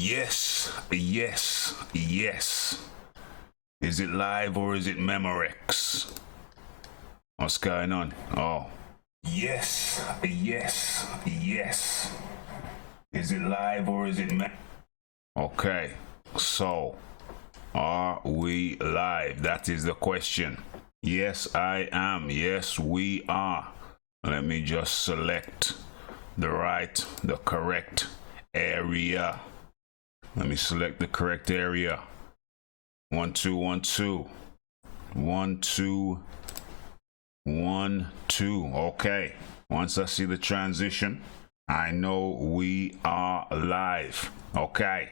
Yes, yes, yes. Is it live or is it Memorex? What's going on? Oh. Yes, yes, yes. Is it live or is it Okay, so are we live? That is the question. Yes, I am. Yes, we are. Let me just select the correct area. Let me select the correct area. 1 2 1 2 1 2 1 2. Okay, once I see the transition, I know we are live. Okay.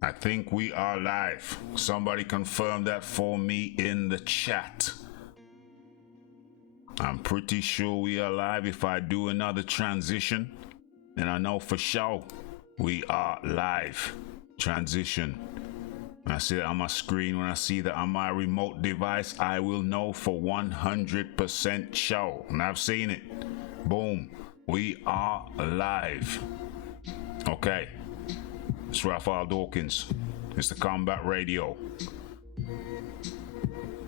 I think we are live. Somebody confirm that for me in the chat. I'm pretty sure we are live. If I do another transition, then I know for sure we are live. Transition. When I see that on my screen, when I see that on my remote device, I will know for 100% sure. And I've seen it. Boom. We are live. Okay. It's Raphael Dawkins. It's the Combat Radio.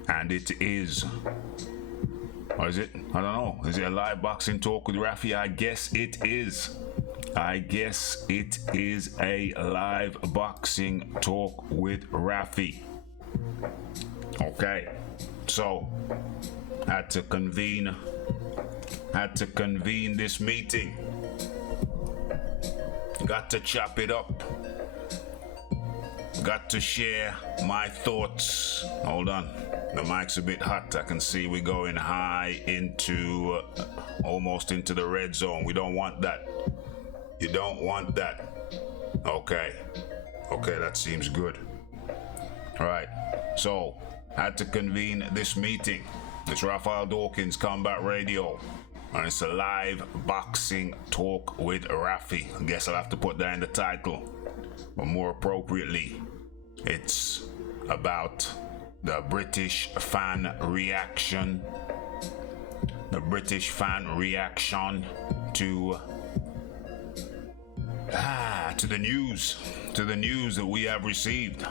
And it is... What is it? I don't know. Is it a live boxing talk with Rafi? I guess it is. I guess it is a live boxing talk with Rafi. Okay. So, had to convene this meeting. Got to chop it up. Got to share my thoughts. Hold on. The mic's a bit hot. I can see we're going high into almost into the red zone. We don't want that. You don't want that. Okay, that seems good. All right. So, had to convene this meeting. It's Raphael Dawkins, Combat Radio. And it's a live boxing talk with Rafi. I guess I'll have to put that in the title. But more appropriately, it's about the British fan reaction. The British fan reaction to the news. To the news that we have received.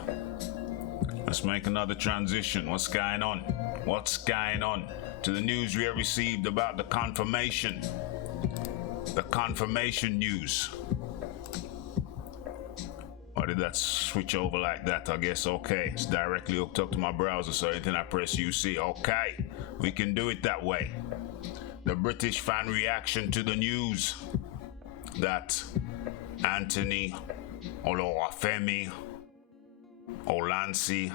Let's make another transition. What's going on? What's going on? To the news we have received about the confirmation. The confirmation news. Why did that switch over like that? I guess okay. It's directly hooked up to my browser, so anything I press UC. Okay. We can do it that way. The British fan reaction to the news that Anthony Oluwafemi Olansi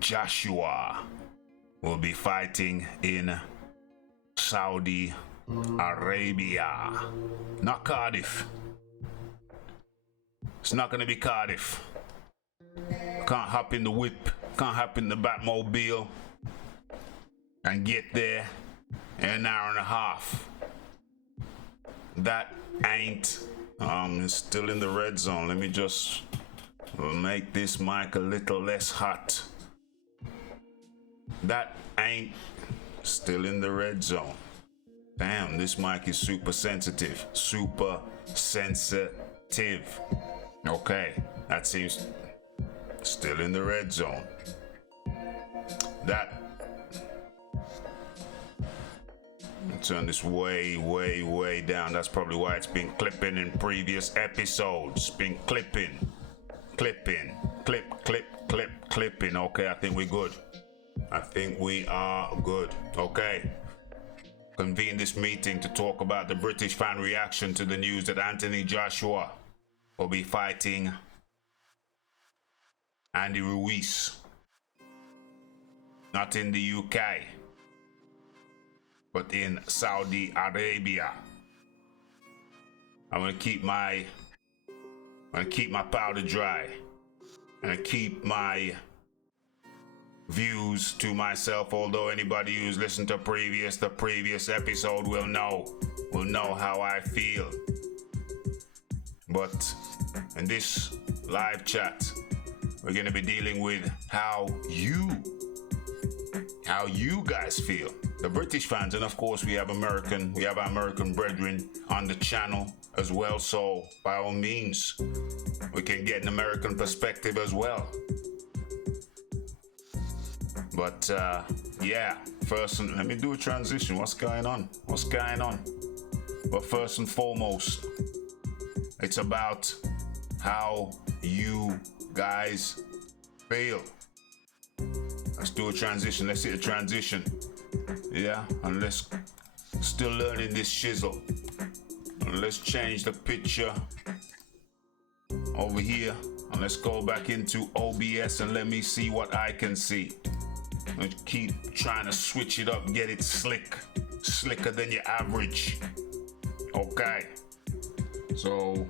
Joshua will be fighting in Saudi Arabia. Not Cardiff. It's not gonna be Cardiff. Can't hop in the whip, can't hop in the Batmobile and get there in an hour and a half. That ain't, it's still in the red zone. Let me just make this mic a little less hot. That ain't still in the red zone. Damn, this mic is super sensitive. Super sensitive. Okay, that seems still in the red zone. That. Turn this way down. That's probably why it's been clipping in previous episodes. Been clipping. Clipping. Okay, I think we're good. I think we are good. Okay. Convene this meeting to talk about the British fan reaction to the news that Anthony Joshua will be fighting Andy Ruiz. Not in the UK, but in Saudi Arabia. I'm gonna keep my powder dry. And keep my views to myself, although anybody who's listened to the previous episode will know how I feel. But in this live chat, we're going to be dealing with how how you guys feel, the British fans, and of course we have our American brethren on the channel as well. So by all means, we can get an American perspective as well. But yeah, first, let me do a transition. What's going on? But first and foremost, it's about how you guys feel. Let's do a transition. Let's hit a transition. Yeah, and let's still learning this shizzle. And let's change the picture over here. And let's go back into OBS and let me see what I can see. And keep trying to switch it up, get it slicker than your average. Okay. So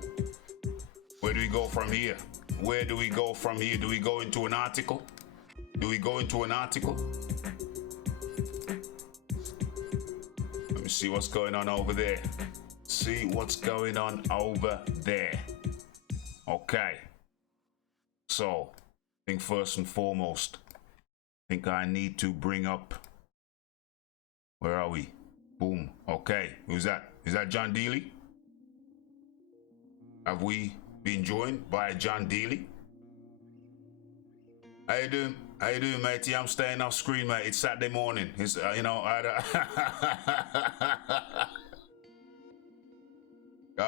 where do we go from here? Do we go into an article? Let me see what's going on over there. Okay. So, I think first and foremost, I need to bring up. Where are we? Boom. Okay. Who's that? Is that John Deely? Have we been joined by John Deely? How you doing, matey? I'm staying off screen, mate. It's Saturday morning. It's I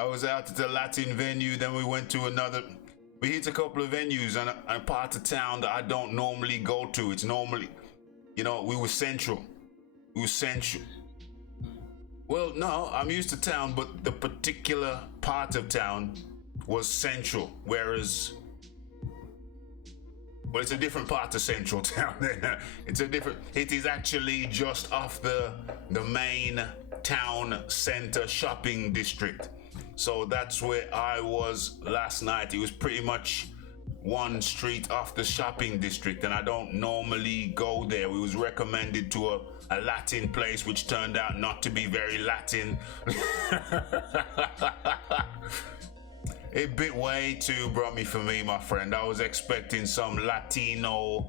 was out at the Latin venue, then we went to another. We hit a couple of venues and a part of town that I don't normally go to. It's normally, we were central. Well, no, I'm used to town, but the particular part of town was central, whereas, well, it's a different part of central town. It is actually just off the main town center shopping district. So that's where I was last night. It was pretty much one street off the shopping district, and I don't normally go there. We was recommended to a Latin place, which turned out not to be very Latin. A bit way too brummy for me, my friend. I was expecting some Latino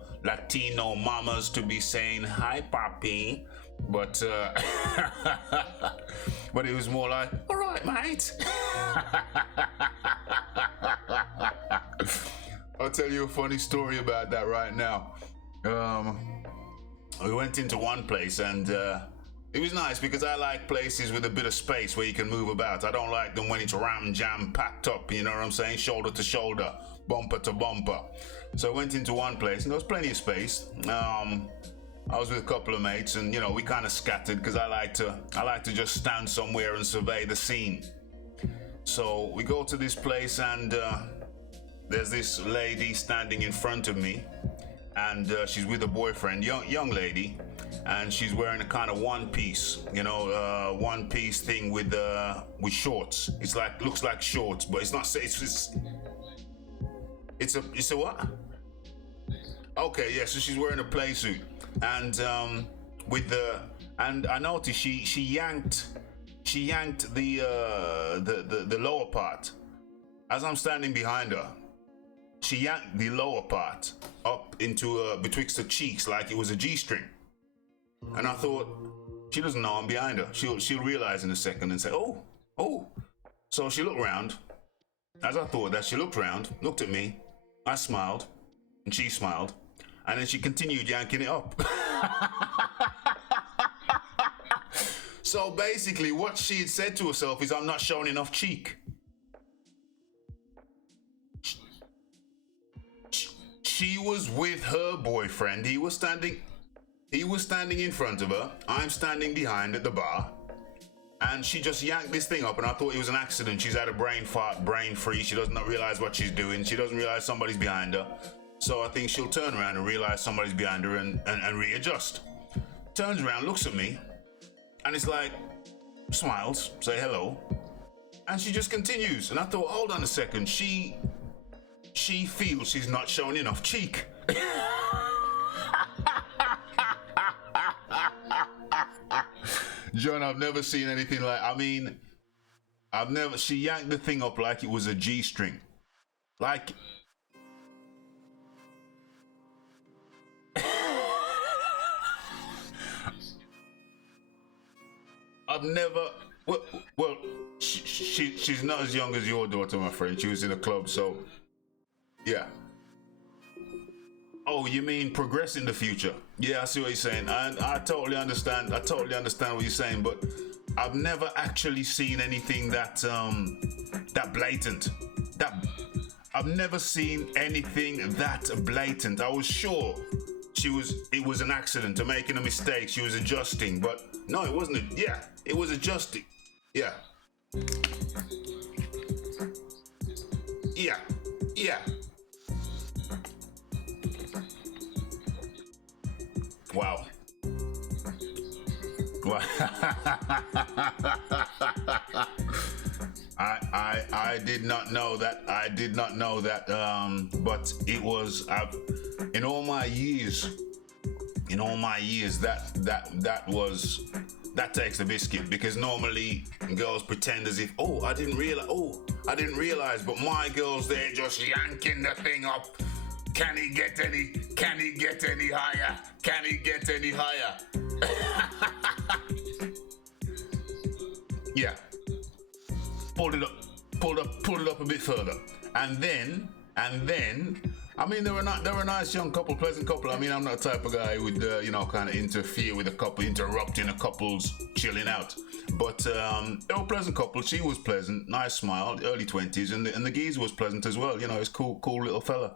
mamas to be saying hi, papi, but but it was more like, all right, mate. I'll tell you a funny story about that right now. We went into one place and it was nice because I like places with a bit of space where you can move about. I don't like them when it's ram jam packed up, you know what I'm saying? Shoulder to shoulder, bumper to bumper. So I went into one place and there was plenty of space. I was with a couple of mates and we kind of scattered because I like to just stand somewhere and survey the scene. So we go to this place and there's this lady standing in front of me, and she's with a boyfriend, young lady, and she's wearing a kind of one piece thing with shorts. It's looks like shorts, but it's not. It's a what? Okay, yeah. So she's wearing a play suit, and and I noticed she yanked the lower part. As I'm standing behind her, she yanked the lower part up into betwixt her cheeks like it was a G-string. And I thought, she doesn't know I'm behind her. She'll realize in a second and say, oh. So she looked round. As I thought that, she looked round, looked at me. I smiled, and she smiled. And then she continued yanking it up. So basically, what she had said to herself is, I'm not showing enough cheek. She was with her boyfriend. He was standing in front of her. I'm standing behind at the bar. And she just yanked this thing up, and I thought it was an accident. She's had a brain fart, brain freeze. She doesn't realize what she's doing. She doesn't realize somebody's behind her. So I think she'll turn around and realize somebody's behind her and readjust. Turns around, looks at me, and it's like, smiles, say hello. And she just continues. And I thought, hold on a second. She feels she's not showing enough cheek. John, I've never seen anything like, she yanked the thing up like it was a G-string. Like, I've never. Well, well she's not as young as your daughter, my friend. She was in a club, so yeah. Oh, you mean progress in the future? Yeah, I see what you're saying. I totally understand. I totally understand what you're saying, but I've never actually seen anything that blatant. That I've never seen anything that blatant. I was sure it was an accident or making a mistake. She was adjusting, but no, it wasn't. Yeah, it was adjusting. Yeah. Yeah. Yeah. Wow. Wow. I did not know that. I did not know that. But it was in all my years. That takes the biscuit, because normally girls pretend as if, I didn't realize, but my girls, they're just yanking the thing up. Can he get any higher? Can he get any higher? Yeah. Pulled it up a bit further. And then, I mean, they were a nice young couple, pleasant couple. I mean, I'm not the type of guy who would, kind of interfere with a couple, interrupting a couple's chilling out. But they were a pleasant couple. She was pleasant, nice smile, early 20s, and the geezer was pleasant as well. He's cool little fella.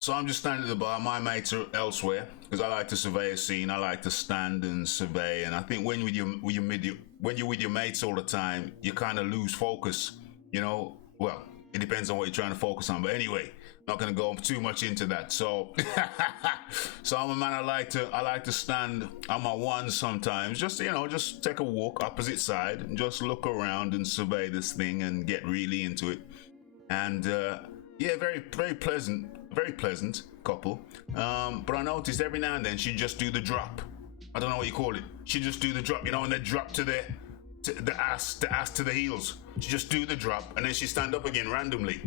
So I'm just standing at the bar. My mates are elsewhere because I like to survey a scene. I like to stand and survey. And I think when you're with your mates all the time, you kind of lose focus. Well, it depends on what you're trying to focus on. But anyway, not going to go too much into that. So, so I'm a man. I like to stand on my ones sometimes. Just take a walk opposite side and just look around and survey this thing and get really into it. And yeah, very very pleasant couple. But I noticed every now and then she'd just do the drop. I don't know what you call it. She'd just do the drop, and they drop to the ass to the heels. She'd just do the drop, and then she'd stand up again randomly.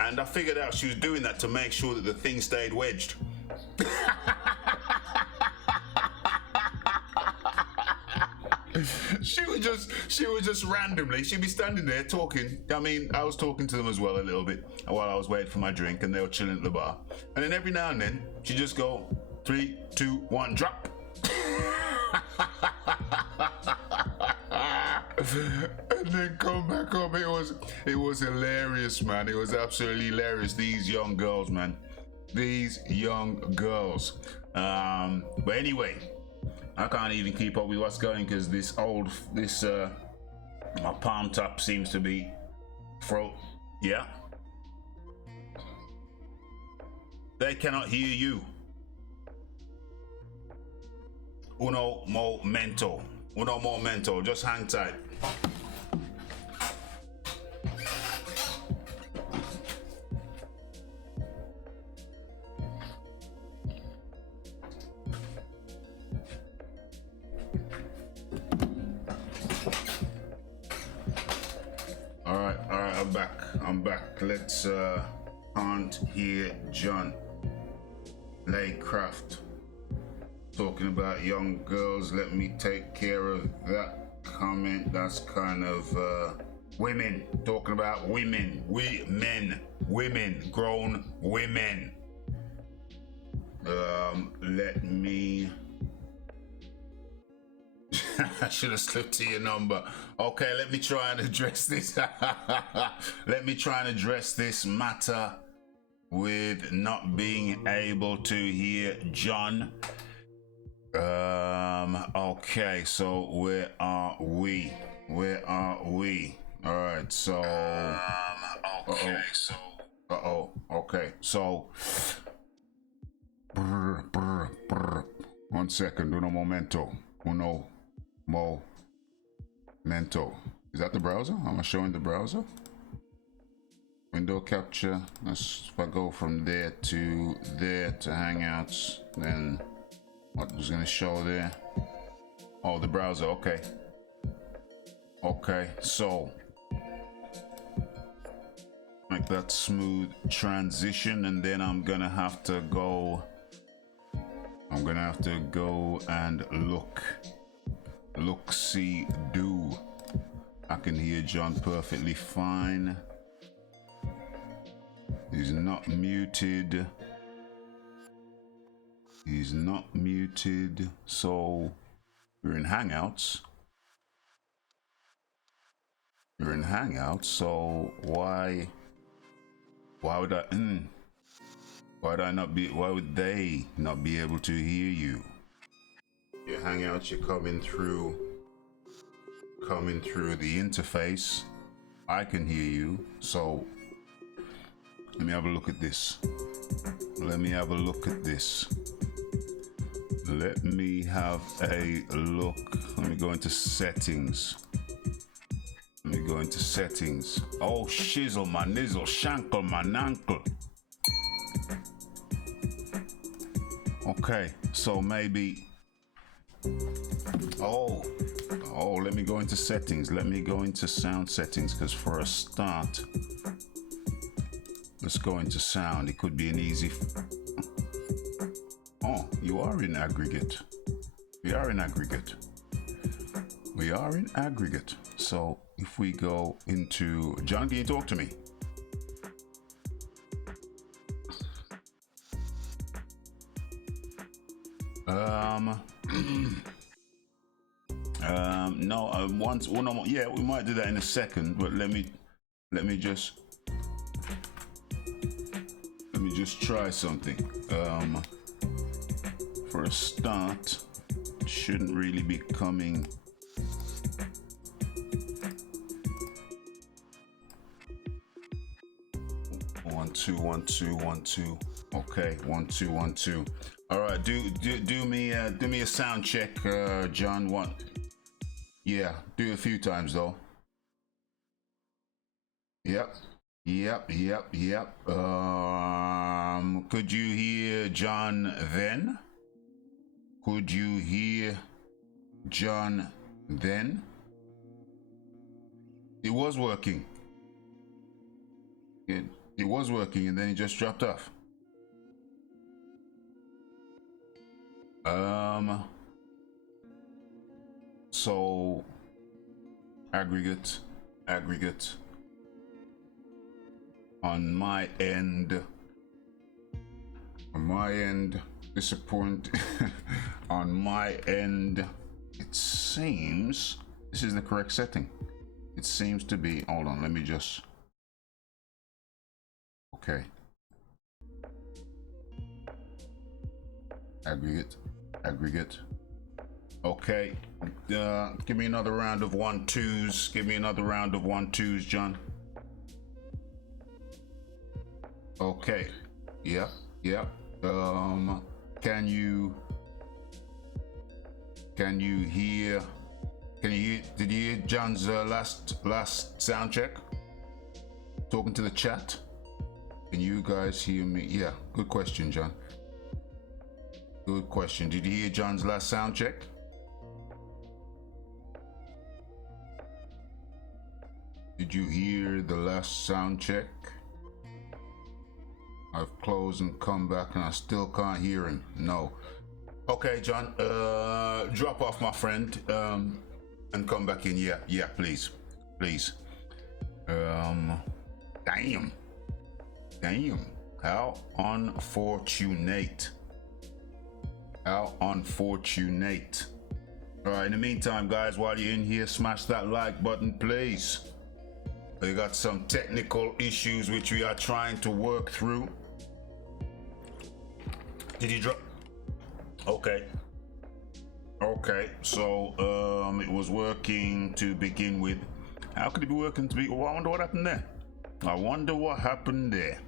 And I figured out she was doing that to make sure that the thing stayed wedged. She would just randomly, she'd be standing there talking. I mean, I was talking to them as well a little bit while I was waiting for my drink, and they were chilling at the bar. And then every now and then, she'd just go 3, 2, 1, drop. And then come back up. It was hilarious, man. It was absolutely hilarious. These young girls, man. These young girls. But anyway, I can't even keep up with what's going because my palm top seems to be yeah. They cannot hear you. Uno momento. Just hang tight. All right, I'm back. Let's can't hear John Laycraft talking about young girls. Let me take care of that comment. That's kind of women, talking about women, grown women. Let me I should have slipped to your number. Okay, let me try and address this. Let me try and address this matter with not being able to hear John. Okay, so where are we? All right, so okay, so one second. Uno momento. Is that the browser? Am I showing the browser? Window capture. If I go from there to Hangouts, then what was going to show there? Oh, the browser. Okay, so make that smooth transition, and then I'm gonna have to go and look Look, see, do. I can hear John perfectly fine. He's not muted. He's not muted. So we're in Hangouts. You're in Hangouts, so why would why would they not be able to hear you? Your Hangouts, you're coming through the interface. I can hear you, so let me have a look at this. Let me have a look at this. Let me have a look. Let me go into settings. Let me go into settings. Oh, shizzle, my nizzle, shankle, my nankle. Okay, so maybe. Oh, let me go into settings. Let me go into sound settings, because for a start, let's go into sound. It could be an easy. Oh, you are in aggregate. We are in aggregate. We are in aggregate. So if we go into John, can you talk to me? No, once, well, no, yeah, we might do that in a second, but let me just try something. For a start, shouldn't really be coming. One, two, one, two, one, two. Okay, 1 2 1 2. All right, do me a sound check, John. One. Yeah, do it a few times though. Yep. Could you hear John then? Could you hear John then? It was working. It was working, and then it just dropped off. So aggregate on my end, disappoint. On my end, it seems this is the correct setting. It seems to be. Hold on, let me just. Okay. Aggregate. Okay. Give me another round of 1-2s. Give me another round of 1-2s, John. Okay. Yep. Can you hear? Did you hear John's last sound check? Talking to the chat. Can you guys hear me? Yeah. Good question, John. Good question. Did you hear John's last sound check? Did you hear the last sound check? I've closed and come back and I still can't hear him. No. Okay, John, drop off, my friend, and come back in. Yeah, please. Damn. How unfortunate. All right, in the meantime, guys, while you're in here, smash that like button, please. We got some technical issues which we are trying to work through. Did you drop? Okay, so it was working to begin with. How could it be working to begin? Well, I wonder what happened there.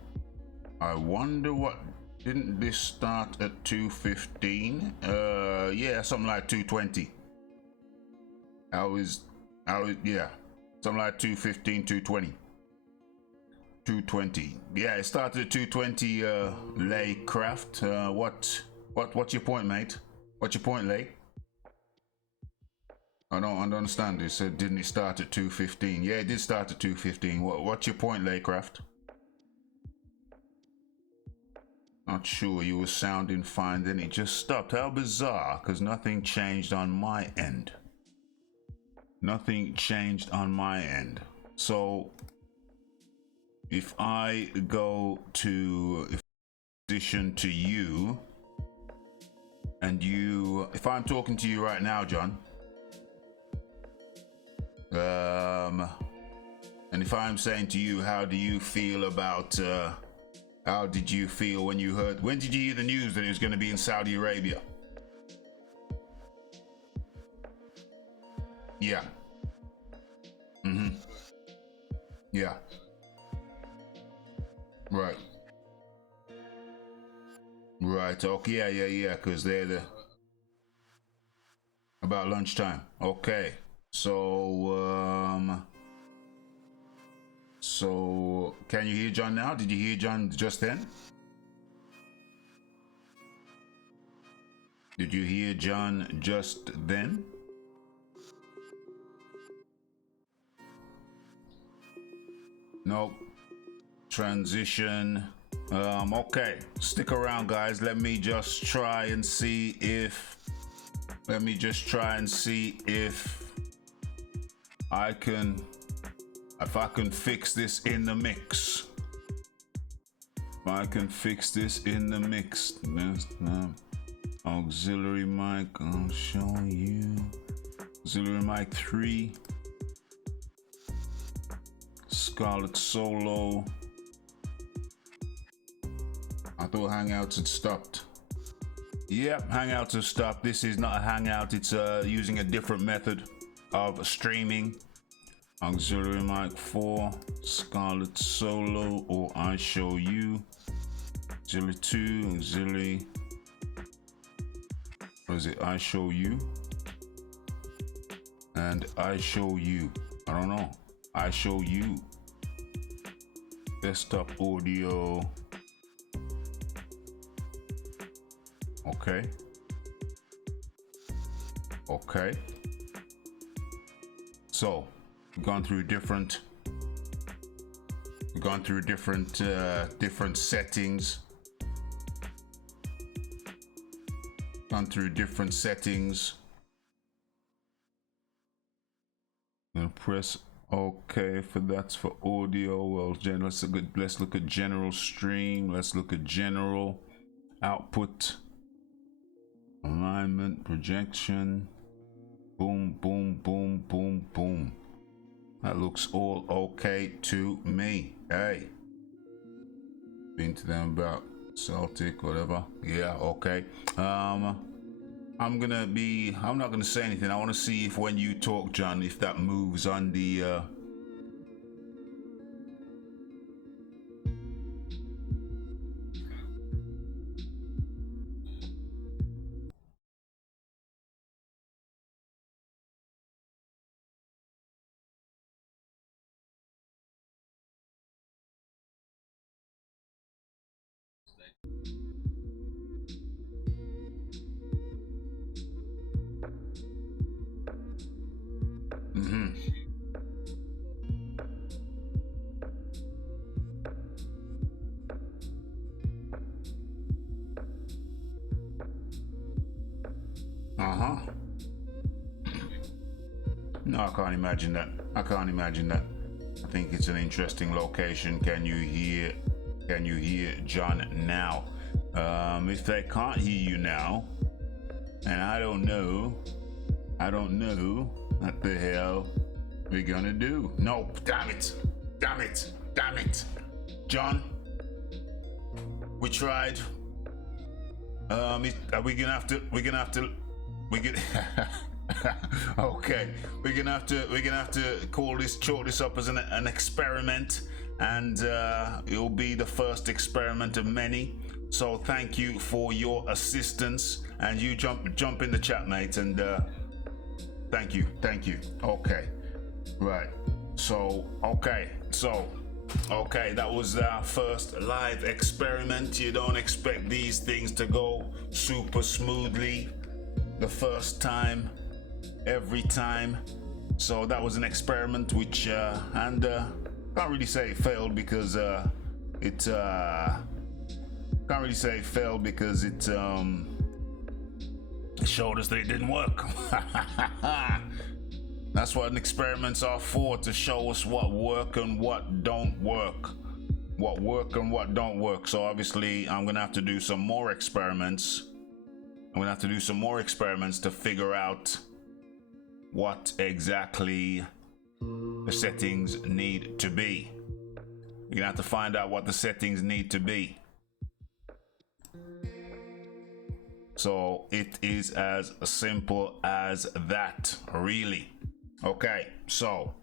Didn't this start at 2:15? Yeah, something like 2:20. Yeah, something like 2:15, 2:20. 2:20. Yeah, it started at 2:20, Laycraft. What's your point, mate? What's your point, Lay? I don't understand. It said, didn't it start at 2:15? Yeah, it did start at 2:15. What's your point, Laycraft? Not sure. You were sounding fine, then it just stopped. How bizarre, because nothing changed on my end. Nothing changed on my end. So if I go to position to you, and you, if I'm talking to you right now, John, and if I'm saying to you, how do you feel about, how did you feel when you heard, when did you hear the news that it was going to be in Saudi Arabia? Yeah. Yeah. Right. Right. Okay. Yeah. Because they're the about lunchtime. Okay. So can you hear John now? Did you hear John just then? Did you hear John just then? Nope. Transition. Okay. Stick around, guys. Let me just try and see if I can fix this in the mix. If I can fix this in the mix. Auxiliary mic, I'll show you. Auxiliary mic 3. Scarlet Solo. I thought Hangouts had stopped. Yep, Hangouts have stopped. This is not a Hangout. It's using a different method of streaming. Auxiliary mic 4, Scarlet Solo, or I show you. Auxiliary 2, auxiliary. What is it? I show you. And I show you. I don't know. I show you. Desktop audio. Okay. Okay. So, we've gone through different settings. Gone through different settings. Gonna press OK for that's for audio. Well, let's look at general stream. Let's look at general output. Alignment, projection, boom, boom, boom, boom, boom. That looks all okay to me. Hey, been to them about Celtic, whatever. Yeah, okay. I'm not gonna say anything. I want to see if when you talk, John, if that moves on the No, I can't imagine that. I think it's an interesting location. Can you hear John now? If they can't hear you now, and I don't know what the hell we're gonna do. No, damn it. John, we tried. We're gonna have to okay, we're gonna have to chalk this up as an experiment, and it'll be the first experiment of many. So thank you for your assistance, and you jump in the chat, mate, and thank you. Okay, right. So that was our first live experiment. You don't expect these things to go super smoothly the first time, every time. So that was an experiment which can't really say it failed because it showed us that it didn't work. That's what experiments are for, to show us what work and what don't work. What work and what don't work. So obviously I'm gonna have to do some more experiments. I'm gonna have to do some more experiments to figure out what exactly the settings need to be. You're gonna have to find out what the settings need to be. So it is as simple as that, really. Okay, so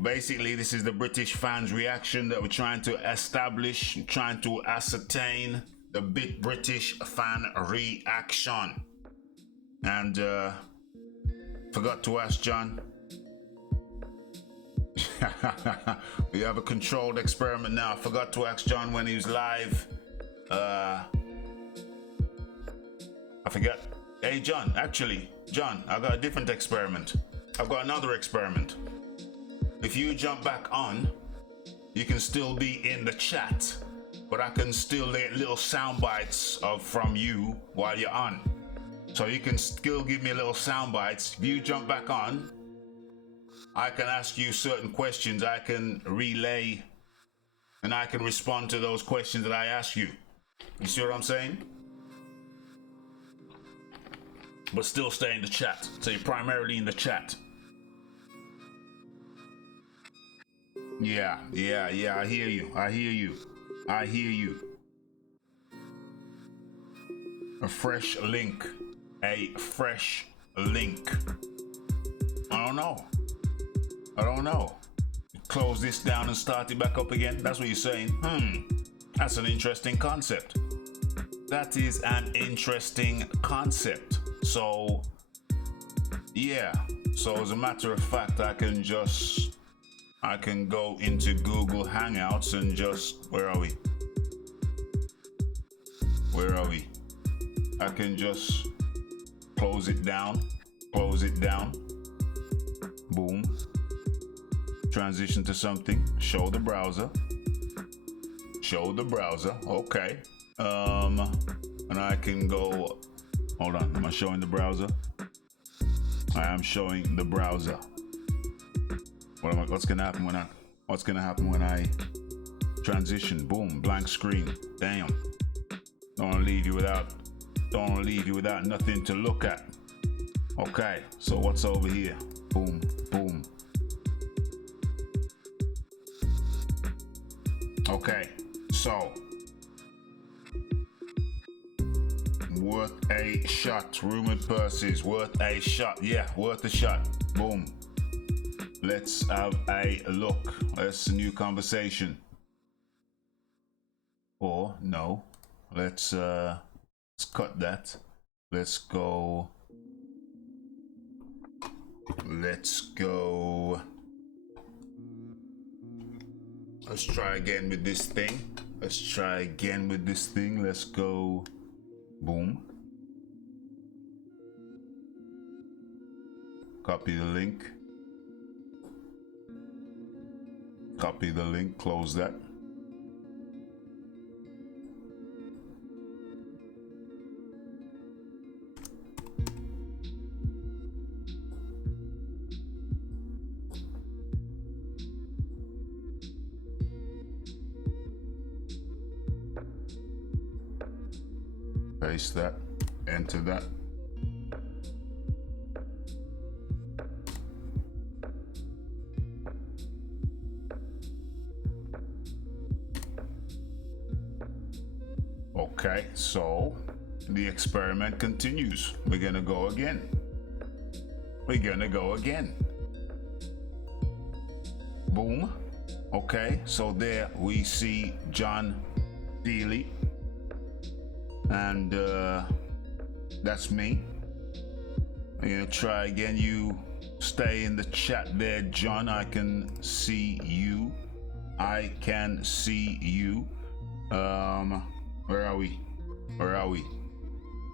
basically this is the British fans' reaction that we're trying to establish, trying to ascertain the big British fan reaction. And forgot to ask John. We have a controlled experiment now. I forgot to ask John when he was live. I forget. Hey John, actually, John, I got a different experiment. I've got another experiment. If you jump back on, you can still be in the chat, but I can still get little sound bites from you while you're on. So you can still give me little sound bites. If you jump back on, I can ask you certain questions. I can relay and I can respond to those questions that I ask you. You see what I'm saying? But still stay in the chat. So you're primarily in the chat. Yeah, I hear you. A fresh link. I don't know. Close this down and start it back up again. That's what you're saying. That's an interesting concept. That is an interesting concept. So, yeah. So as a matter of fact, I can go into Google Hangouts and just, where are we? I can just close it down. Boom. Transition to something. Show the browser. Okay. And I can go. Hold on. Am I showing the browser? I am showing the browser. What's gonna happen when I transition? Boom. Blank screen. Damn. Don't wanna leave you without nothing to look at. Okay. So what's over here? Boom. Okay, so worth a shot. Rumored purses, worth a shot. Yeah, worth a shot. Boom. Let's have a look. That's a new conversation. Or no, let's cut that. Let's go. Let's try again with this thing. Let's go. Boom. Copy the link. Close that. Paste that, enter that. Okay, so the experiment continues. We're gonna go again. Boom. Okay, so there we see John Dealey. And that's me. I'm gonna try again. You stay in the chat there, John. I can see you. Where are we?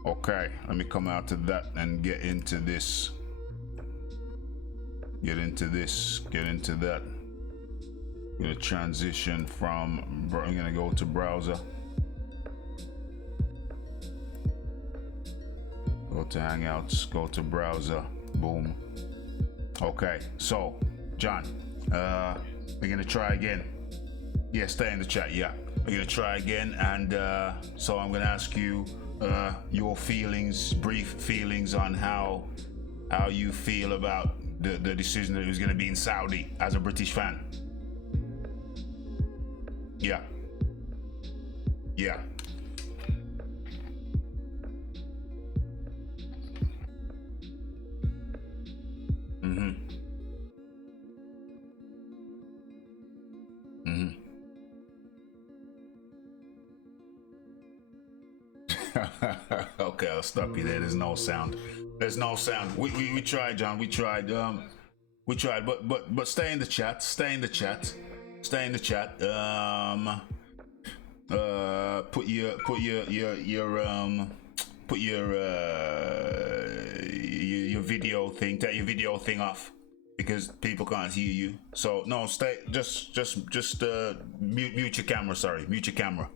Okay, let me come out of that and get into this. Get into that. I'm gonna transition from, I'm gonna go to browser. Go to Hangouts, go to browser, boom. Okay, so, John, we're gonna try again. Yeah, stay in the chat, yeah. We're gonna try again, and so I'm gonna ask you your feelings, brief feelings on how you feel about the decision that it was gonna be in Saudi as a British fan. Yeah. Yeah. Mm-hmm. Mm-hmm. Okay, I'll stop you there. There's no sound. There's no sound. We tried, John. We tried. We tried. But stay in the chat. Stay in the chat. Stay in the chat. Put your put your video thing. Take your video thing off because people can't hear you. So no, stay. Just mute your camera. Sorry, mute your camera.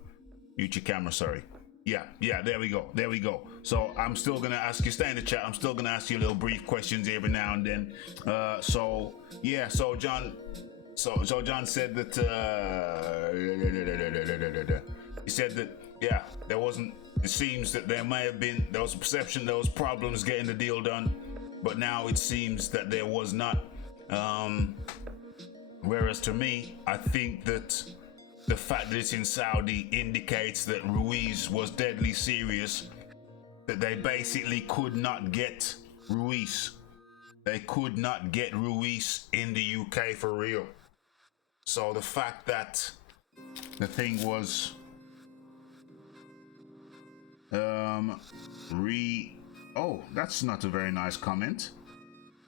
Mute your camera. Sorry. Yeah, there we go. There we go. So I'm still gonna ask you, stay in the chat. I'm still gonna ask you little brief questions every now and then. So John, so John said that he said that there wasn't. It seems that there was a perception there was problems getting the deal done, but now it seems that there was not. Whereas to me, I think that the fact that it's in Saudi indicates that Ruiz was deadly serious, that they basically could not get Ruiz. They could not get Ruiz in the UK for real. So the fact that the thing was oh, that's not a very nice comment.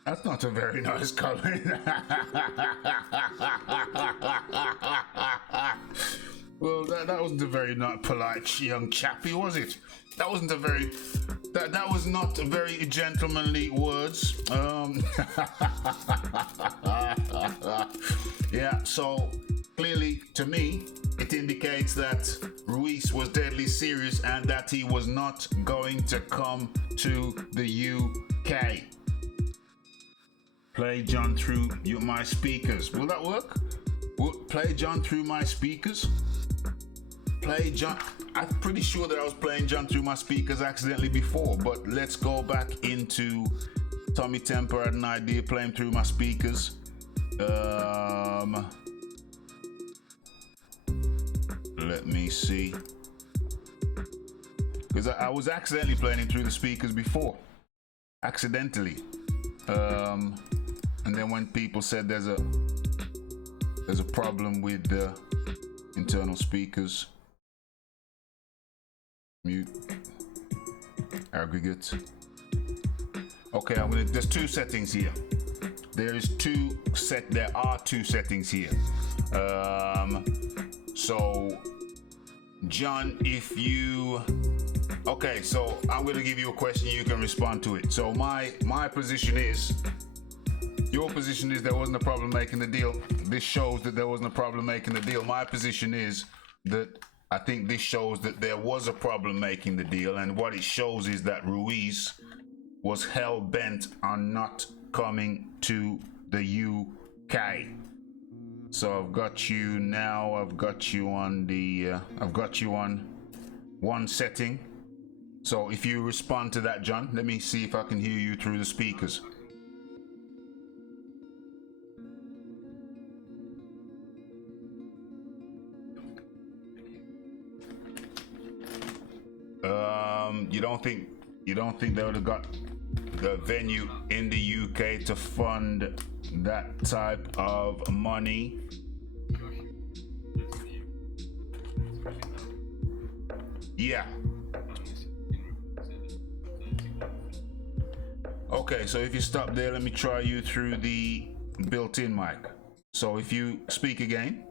That's not a very nice comment. Well, that wasn't a very not polite young chappy, was it? That wasn't a very that was not a very gentlemanly words. Yeah, so clearly to me it indicates that Ruiz was deadly serious and that he was not going to come to the UK. Play John through my speakers. Will that work? Play John through my speakers? Play John. I'm pretty sure that I was playing John through my speakers accidentally before, but let's go back into Tommy Temper had an idea playing through my speakers. Let me see. Because I was accidentally playing it through the speakers before. Accidentally. And then when people said there's a problem with the internal speakers, mute, aggregate. Okay, there's two settings here. There are two settings here. So John, okay, so I'm gonna give you a question, you can respond to it. So my position is, your position is there wasn't a problem making the deal. This shows that there wasn't a problem making the deal. My position is that I think this shows that there was a problem making the deal, and what it shows is that Ruiz was hell bent on not coming to the UK. So I've got you now. I've got you on one setting. So if you respond to that, John, let me see if I can hear you through the speakers. You don't think they would have got the venue in the UK to fund that type of money? Yeah. Okay, so if you stop there, let me try you through the built-in mic. So if you speak again.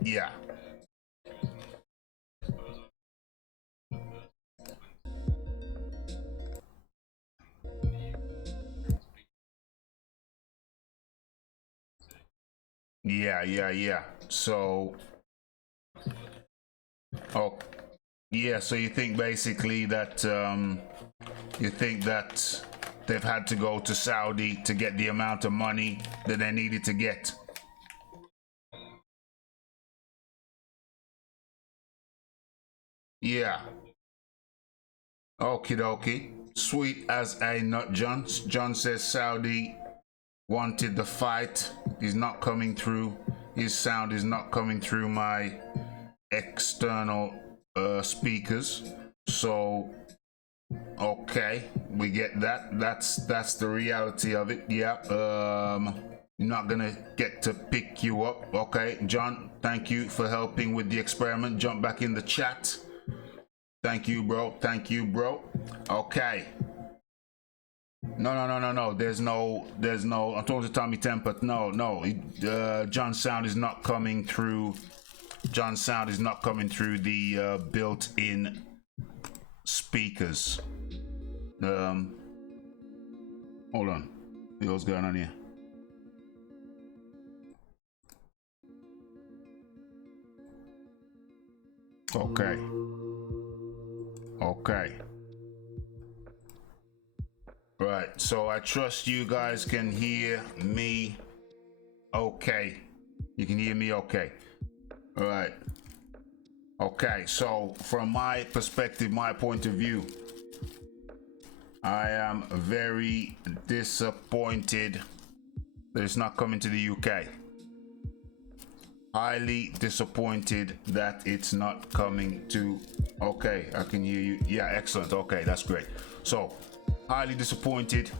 Yeah. Yeah. So, oh, yeah. So you think basically that you think that they've had to go to Saudi to get the amount of money that they needed to get? Yeah. Okie dokie. Sweet as a nut, John. John says Saudi wanted the fight. Is not coming through. His sound is not coming through my external speakers. So, okay, we get that. That's the reality of it. Yeah. Not gonna get to pick you up. Okay, John. Thank you for helping with the experiment. Jump back in the chat. Thank you, bro. Thank you, bro. Okay. No. There's no. I'm talking to Tommy Temper. No. John's sound is not coming through. John's sound is not coming through the built-in speakers. Hold on. What's going on here? Okay. Right, so I trust you guys can hear me okay. You can hear me okay. All right. Okay, so from my perspective, my point of view, I am very disappointed that it's not coming to the UK. Highly disappointed that it's not coming to. Okay, I can hear you. Yeah, excellent. Okay, that's great. So, highly disappointed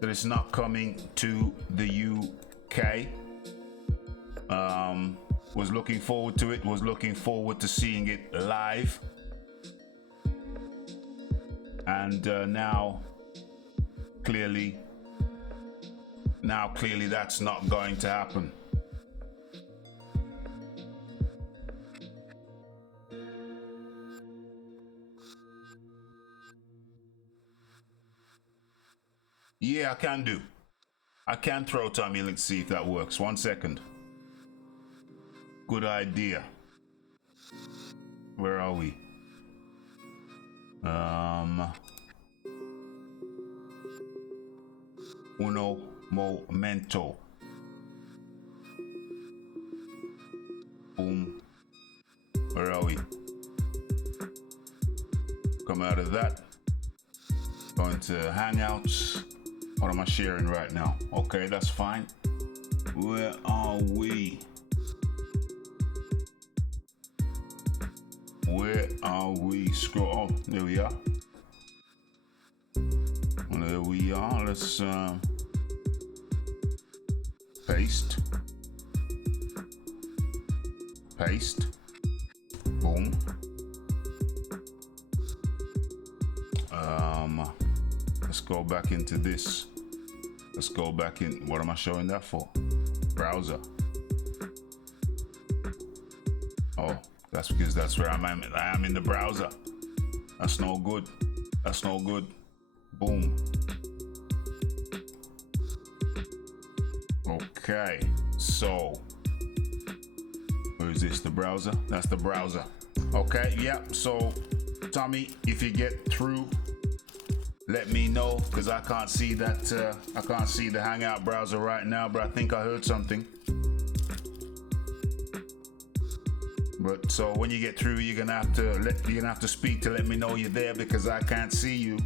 that it's not coming to the UK. Was looking forward to it. Was looking forward to seeing it live. And now clearly that's not going to happen. Yeah, I can do. I can throw Tommy. Let's see if that works. 1 second. Good idea. Where are we? Uno momento. Boom. Where are we? Come out of that. Going to Hangouts. What am I sharing right now? Okay, that's fine. Where are we? Where are we? Scroll. Oh, there we are. There we are. Let's paste. Paste. Boom. Let's go back into this. Let's go back in. What am I showing that for? Browser. Oh, that's because that's where I am in the browser. That's no good. That's no good. Boom. Okay, so where is this? The browser? That's the browser. Okay, yeah. So Tommy, if you get through, let me know, because I can't see that. I can't see the Hangout browser right now, but I think I heard something. But so when you get through, you're gonna have to speak to let me know you're there, because I can't see you.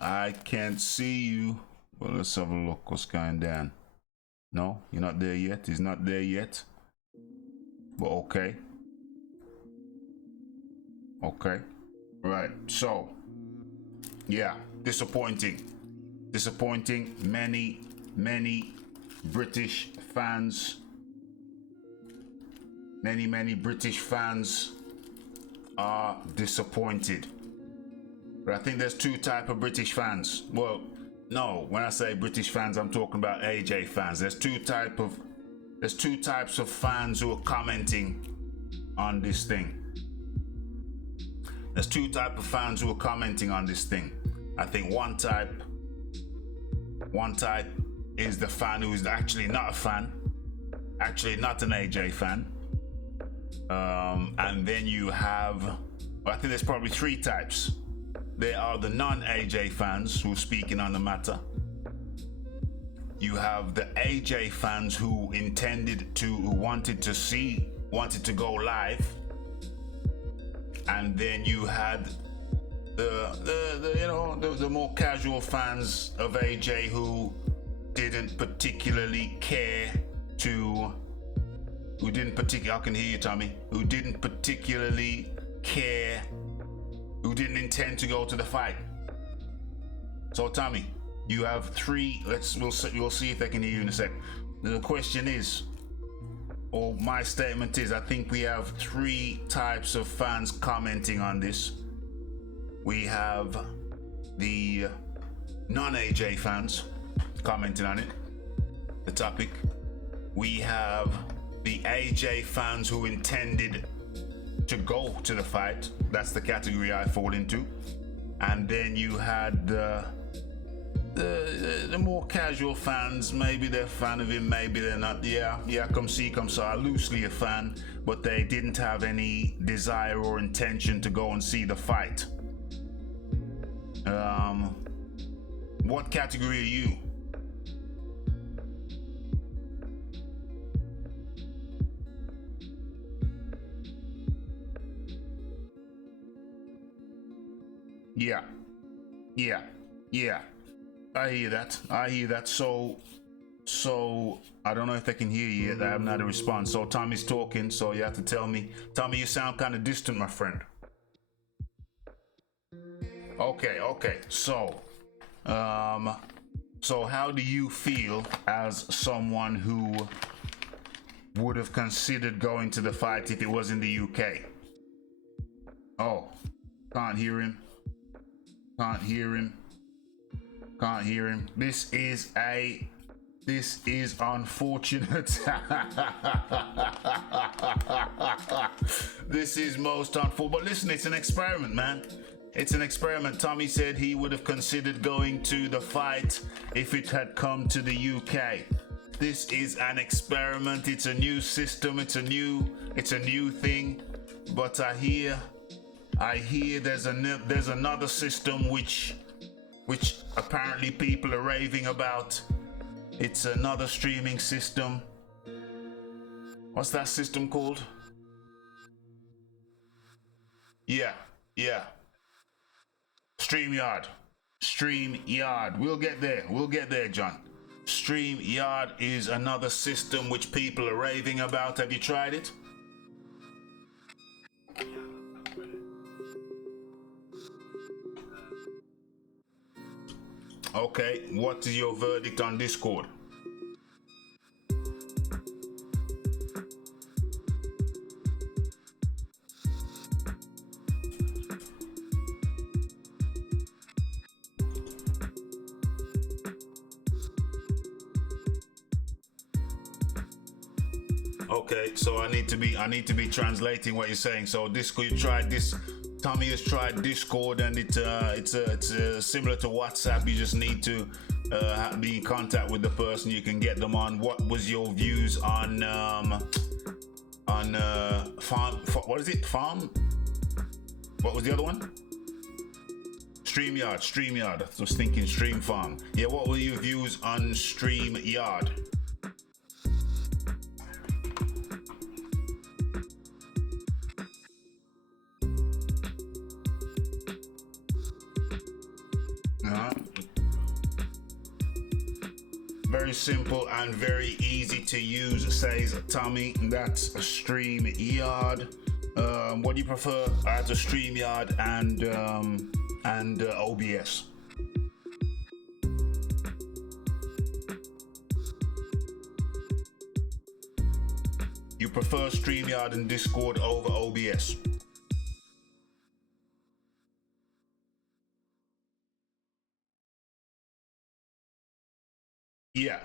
I can't see you. Well, let's have a look. What's going down? No, you're not there yet. He's not there yet. But okay. Okay. Right. So, yeah, disappointing. Many British fans. Many British fans are disappointed. But I think there's two types of British fans. Well, no, when I say British fans, I'm talking about AJ fans. There's two types of fans who are commenting on this thing. There's two types of fans who are commenting on this thing. I think one type is the fan who is actually not a fan, actually not an AJ fan. And then you have, well, I think there's probably three types. There are the non-AJ fans who are speaking on the matter. You have the AJ fans who wanted to go live. And then you had the more casual fans of AJ who didn't particularly care I can hear you, Tommy, who didn't particularly care, who didn't intend to go to the fight. So Tommy, you have three, we'll see if they can hear you in a sec. The question is, or my statement is, I think we have three types of fans commenting on this. We have the non-AJ fans commenting on it, the topic. We have the AJ fans who intended to go to the fight. That's the category I fall into. And then you had the more casual fans. Maybe they're a fan of him, maybe they're not. Yeah, come see, come saw, loosely a fan, but they didn't have any desire or intention to go and see the fight. What category are you? Yeah. I hear that. So I don't know if they can hear you yet. I haven't had a response. So Tommy's talking, so you have to tell me. Tommy, you sound kind of distant, my friend. Okay. So how do you feel as someone who would have considered going to the fight if it was in the UK? Oh, can't hear him. This is unfortunate. This is most unfortunate. But listen, it's an experiment, man. It's an experiment. Tommy said he would have considered going to the fight if it had come to the UK. This is an experiment. It's a new system. It's a new thing. But I hear there's another system which apparently people are raving about. It's another streaming system. What's that system called? Yeah. StreamYard. We'll get there, John. StreamYard is another system which people are raving about. Have you tried it? Okay, what is your verdict on Discord? Okay, so I need to be translating what you're saying. So Discord, you tried this. Tommy has tried Discord, and it's similar to WhatsApp. You just need to be in contact with the person. You can get them on. What was your views on farm? What is it? Farm? What was the other one? StreamYard. I was thinking Stream Farm. Yeah, what were your views on StreamYard? Very simple and very easy to use, says Tommy. That's a StreamYard. What do you prefer as a StreamYard and OBS? You prefer StreamYard and Discord over OBS? Yeah.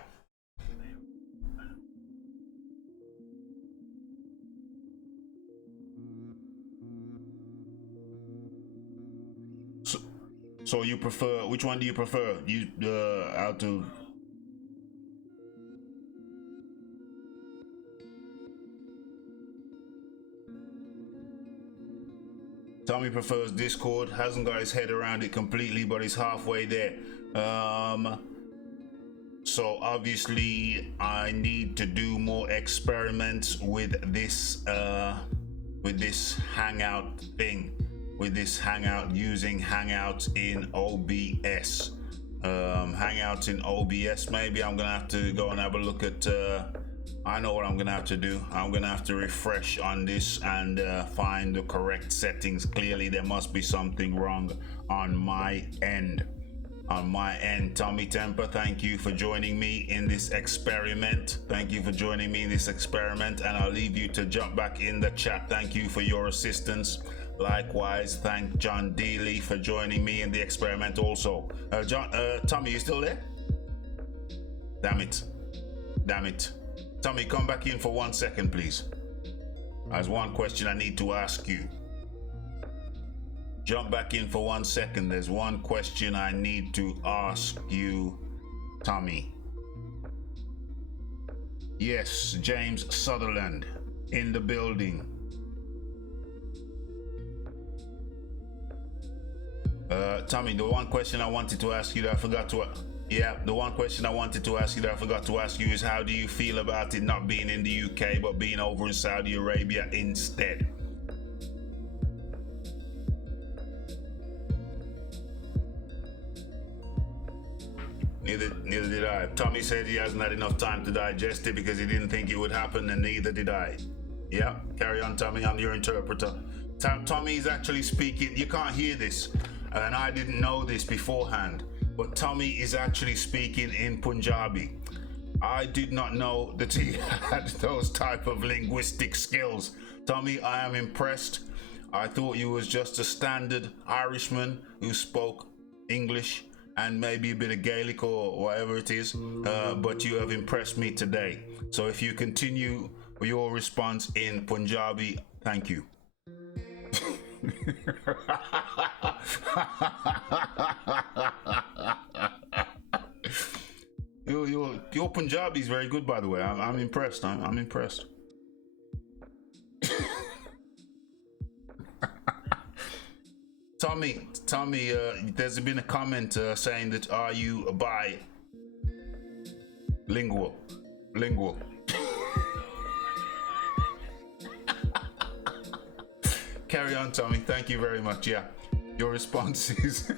So you prefer, which one do you prefer? You out of Tommy prefers Discord. Hasn't got his head around it completely, but he's halfway there. So obviously I need to do more experiments with this Hangout thing, with this Hangout, using Hangouts in OBS. Hangouts in OBS. Maybe I'm gonna have to go and have a look at. I know what I'm gonna have to do. I'm gonna have to refresh on this and find the correct settings. Clearly, there must be something wrong on my end. Tommy Temper, thank you for joining me in this experiment. And I'll leave you to jump back in the chat. Thank you for your assistance. Likewise, thank John Dealey for joining me in the experiment also. Tommy, you still there? Damn it. Tommy, come back in for 1 second, please. There's one question I need to ask you. Jump back in for 1 second. There's one question I need to ask you, Tommy. Yes, James Sutherland in the building. Tommy, the one question I wanted to ask you that I forgot to... the one question I wanted to ask you that I forgot to ask you is, how do you feel about it not being in the UK but being over in Saudi Arabia instead? Neither did I. Tommy said he hasn't had enough time to digest it because he didn't think it would happen, and neither did I. Yeah, carry on, Tommy. I'm your interpreter. Tommy is actually speaking. You can't hear this, and I didn't know this beforehand, but Tommy is actually speaking in Punjabi. I did not know that he had those type of linguistic skills. Tommy, I am impressed. I thought you was just a standard Irishman who spoke English and maybe a bit of Gaelic or whatever it is, but you have impressed me today. So if you continue your response in Punjabi, thank you. Your Punjabi is very good, by the way. I'm impressed. I'm impressed. Tommy, there's been a comment saying that, are you bilingual? Carry on, Tommy. Thank you very much. Yeah, your response is...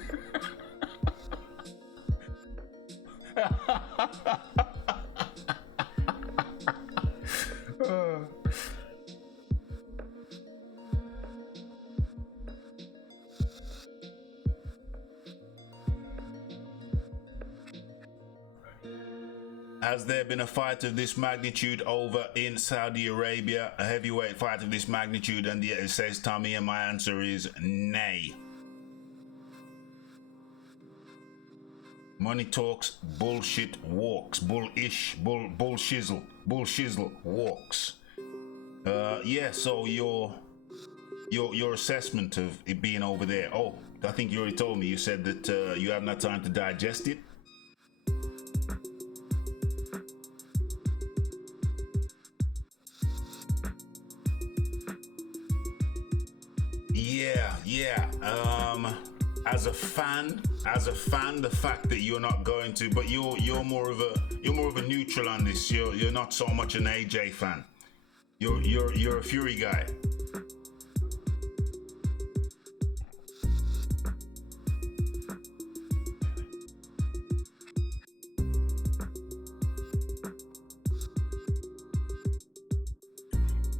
Has there been a fight of this magnitude over in Saudi Arabia? A heavyweight fight of this magnitude? And it says Tommy, and my answer is nay. Money talks, bullshit walks. Bull-ish, bull-shizzle walks. Yeah, so your assessment of it being over there. Oh, I think you already told me. You said that you haven't had time to digest it. Yeah. As a fan, the fact that you're not going to, but you're more of a neutral on this. You're not so much an AJ fan. You're a Fury guy.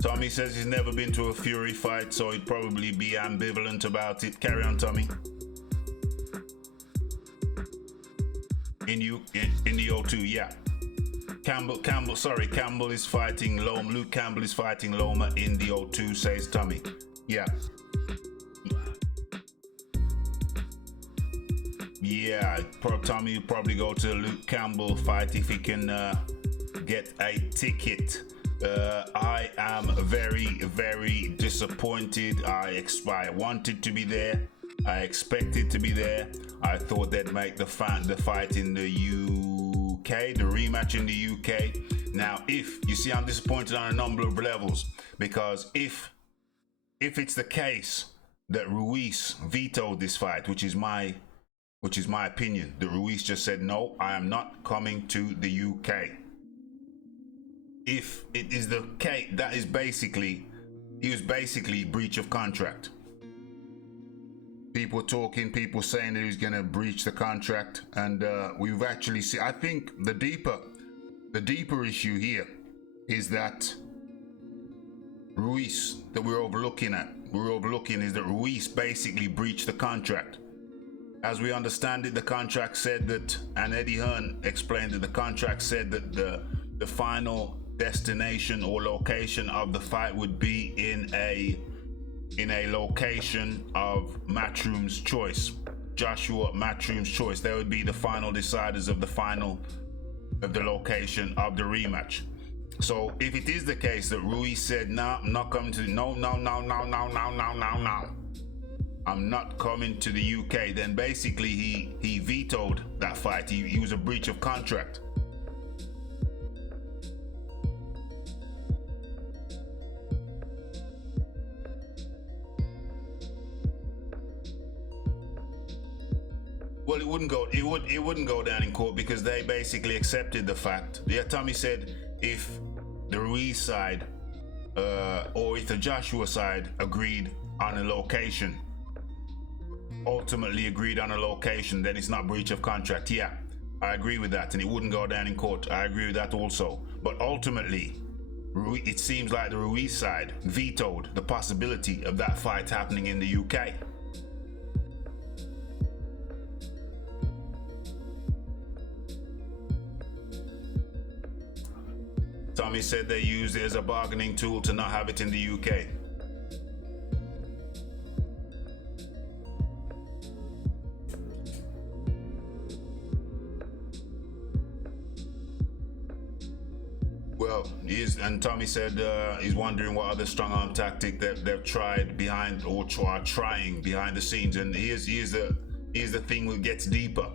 Tommy says he's never been to a Fury fight, so he'd probably be ambivalent about it. Carry on, Tommy. In the O2, yeah. Campbell is fighting Loma. Luke Campbell is fighting Loma in the O2, says Tommy. Yeah. Yeah, Tommy will probably go to the Luke Campbell fight if he can get a ticket. I am very, very disappointed. I wanted to be there. I expected to be there. I thought they'd make the fight in the UK, the rematch in the UK. Now, if you see, I'm disappointed on a number of levels, because if it's the case that Ruiz vetoed this fight, which is my opinion. That Ruiz just said, no, I am not coming to the UK. If it is the case, that is basically, he was basically breach of contract. People talking, people saying that he's going to breach the contract, and we've actually seen. I think the deeper issue here is that Ruiz that we're overlooking is that Ruiz basically breached the contract. As we understand it, the contract said that, and Eddie Hearn explained that the contract said that the final destination or location of the fight would be in a location of Matchroom's choice, Joshua Matchroom's choice. They would be the final deciders of the location of the rematch. So if it is the case that Ruiz said, no, I'm not coming to, no, I'm not coming to the UK, then basically he vetoed that fight. He was a breach of contract. Well, it wouldn't go down in court because they basically accepted the fact. Yeah, Tommy said if the Ruiz side or if the Joshua side agreed on a location, ultimately agreed on a location, then it's not breach of contract. Yeah, I agree with that, and it wouldn't go down in court. I agree with that also. But ultimately, it seems like the Ruiz side vetoed the possibility of that fight happening in the UK. Tommy said they used it as a bargaining tool to not have it in the UK. Well, and Tommy said he's wondering what other strong arm tactic that they've tried behind or are trying behind the scenes. And here's the thing that gets deeper.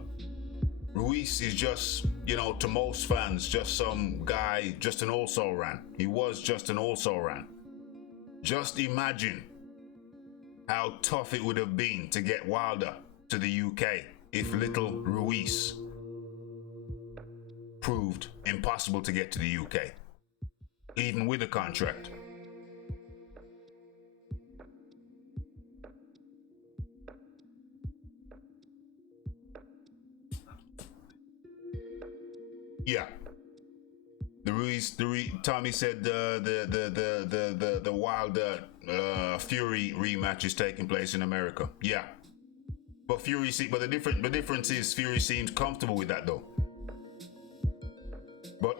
Ruiz is just, to most fans, just some guy, just an also-ran. He was just an also-ran. Just imagine how tough it would have been to get Wilder to the UK if little Ruiz proved impossible to get to the UK, even with a contract. Yeah, Tommy said the Wilder Fury rematch is taking place in America. Yeah, but the difference is Fury seems comfortable with that though. But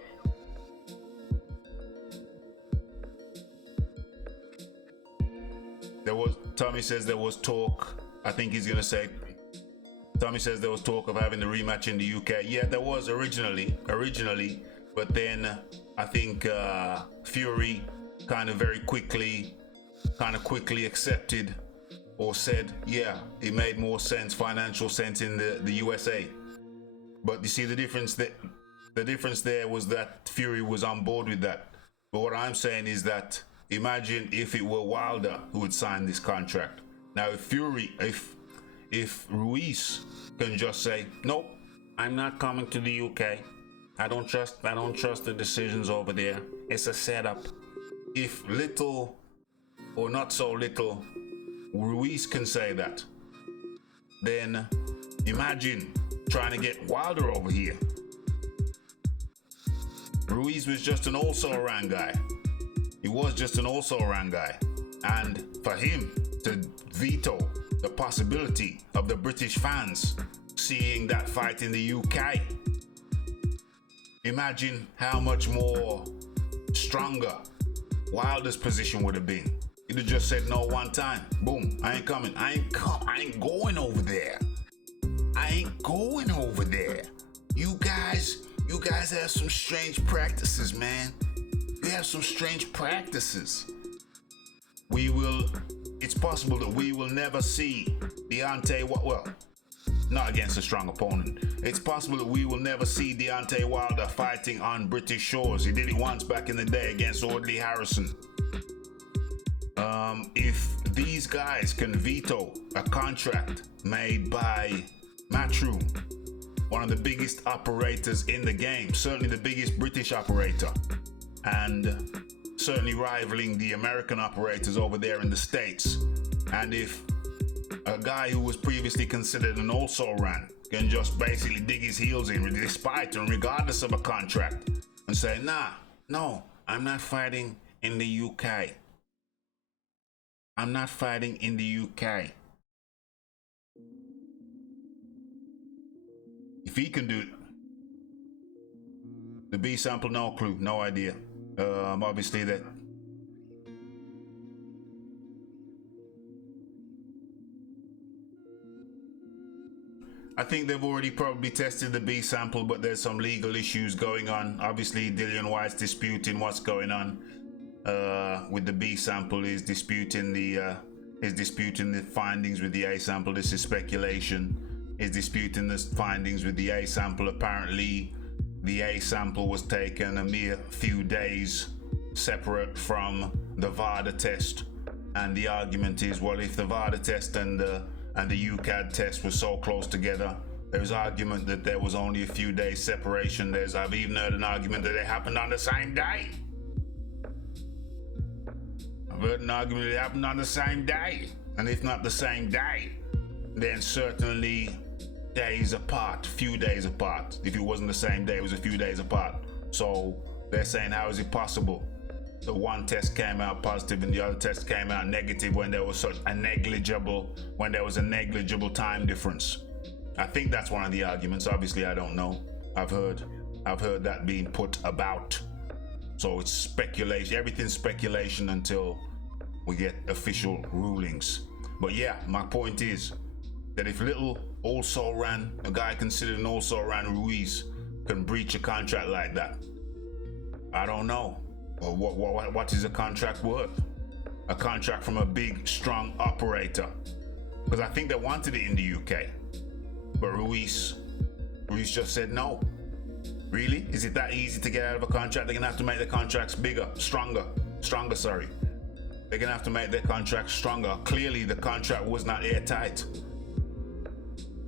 Tommy says there was talk. I think he's gonna say. Tommy says there was talk of having the rematch in the UK. Yeah, there was originally, but then I think Fury kind of quickly accepted or said, yeah, it made more sense, financial sense in the USA. But you see the difference there was that Fury was on board with that. But what I'm saying is that imagine if it were Wilder who would sign this contract. Now if Ruiz can just say, nope, I'm not coming to the UK. I don't trust the decisions over there. It's a setup. If little or not so little Ruiz can say that, then imagine trying to get Wilder over here. Ruiz was just an also-ran guy. He was just an also-ran guy. And for him to veto the possibility of the British fans seeing that fight in the UK, imagine how much more stronger Wilder's position would have been. He'd have just said no one time. Boom, I ain't coming. I ain't going over there. I ain't going over there. You guys have some strange practices, man. You have some strange practices. It's possible that we will never see Deontay, not against a strong opponent. It's possible that we will never see Deontay Wilder fighting on British shores. He did it once back in the day against Audley Harrison. If these guys can veto a contract made by Matchroom, one of the biggest operators in the game, certainly the biggest British operator, and certainly rivaling the American operators over there in the States. And if a guy who was previously considered an also-ran can just basically dig his heels in despite and regardless of a contract and say, nah, no, I'm not fighting in the UK. I'm not fighting in the UK. If he can do it, the B sample, no clue, no idea. Obviously that. I think they've already probably tested the B sample, but there's some legal issues going on. Obviously, Dillian White's disputing what's going on with the B sample. Is disputing the findings with the A sample. This is speculation. Is disputing the findings with the A sample. Apparently, the A sample was taken a mere few days separate from the VADA test, and the argument is, well, if the VADA test and the UCAD test were so close together, there's argument that there was only a few days separation. I've even heard an argument that they happened on the same day. I've heard an argument that it happened on the same day, and if not the same day, then certainly days apart, few days apart. If it wasn't the same day, it was a few days apart. So they're saying, how is it possible? The one test came out positive and the other test came out negative when there was a negligible time difference. I think that's one of the arguments. Obviously, I don't know. I've heard that being put about. So it's speculation. Everything's speculation until we get official rulings. But yeah, my point is that if little also-ran, a guy considered an also-ran Ruiz, can breach a contract like that, I don't know. Well, what is a contract worth? A contract from a big, strong operator. Because I think they wanted it in the UK. But Ruiz just said no. Really? Is it that easy to get out of a contract? They're going to have to make the contracts bigger, stronger, sorry. They're going to have to make their contracts stronger. Clearly, the contract was not airtight.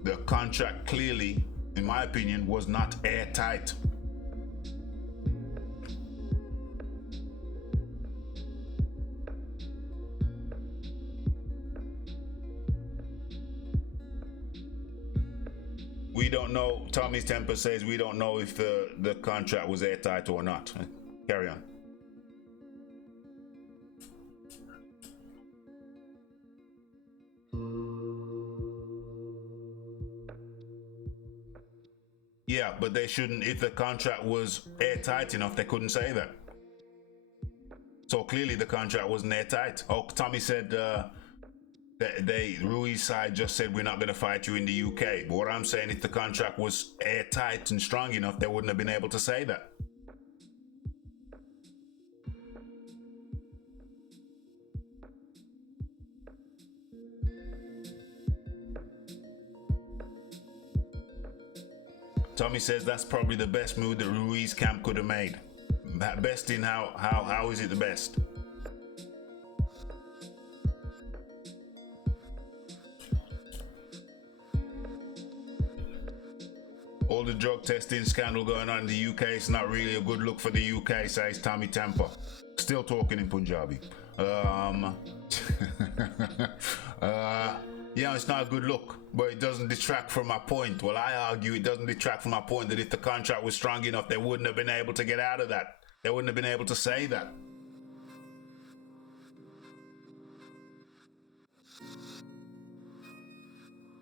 The contract clearly, in my opinion, was not airtight. We don't know. Tommy's Temper says we don't know if the contract was airtight or not. Carry on. Yeah, but they shouldn't. If the contract was airtight enough, they couldn't say that. So clearly the contract wasn't airtight. Oh, Tommy said Ruiz side just said we're not going to fight you in the UK. But what I'm saying, if the contract was airtight and strong enough, they wouldn't have been able to say that. Tommy says that's probably the best move that Ruiz camp could have made. Best in how is it the best? All the drug testing scandal going on in the UK, it's not really a good look for the UK, says Tommy Temper. Still talking in Punjabi. Yeah, it's not a good look, but it doesn't detract from my point. Well, I argue it doesn't detract from my point that if the contract was strong enough, they wouldn't have been able to get out of that. They wouldn't have been able to say that.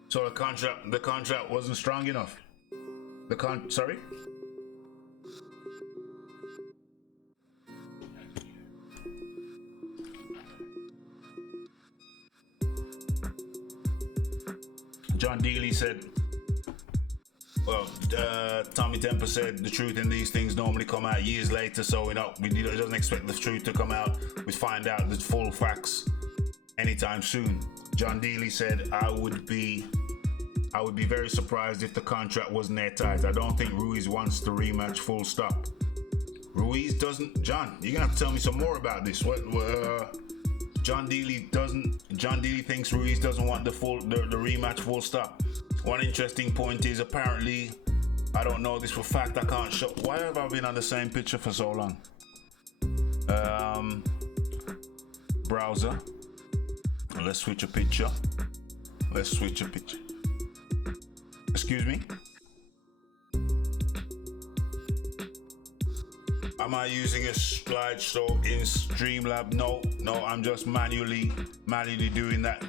So the contract wasn't strong enough. Sorry? John Dealey said, well, Tommy Temper said the truth in these things normally come out years later, so we doesn't expect the truth to come out. We find out the full facts anytime soon. John Dealey said, I would be very surprised if the contract wasn't airtight. I don't think Ruiz wants the rematch, full stop. Ruiz doesn't. John, you're gonna have to tell me some more about this. John Dealey thinks Ruiz doesn't want the rematch, full stop. One interesting point is apparently, I don't know this for fact, I can't show. Why have I been on the same picture for so long? Browser. Let's switch a picture. Excuse me. Am I using a slideshow in Streamlab? No, I'm just manually doing that.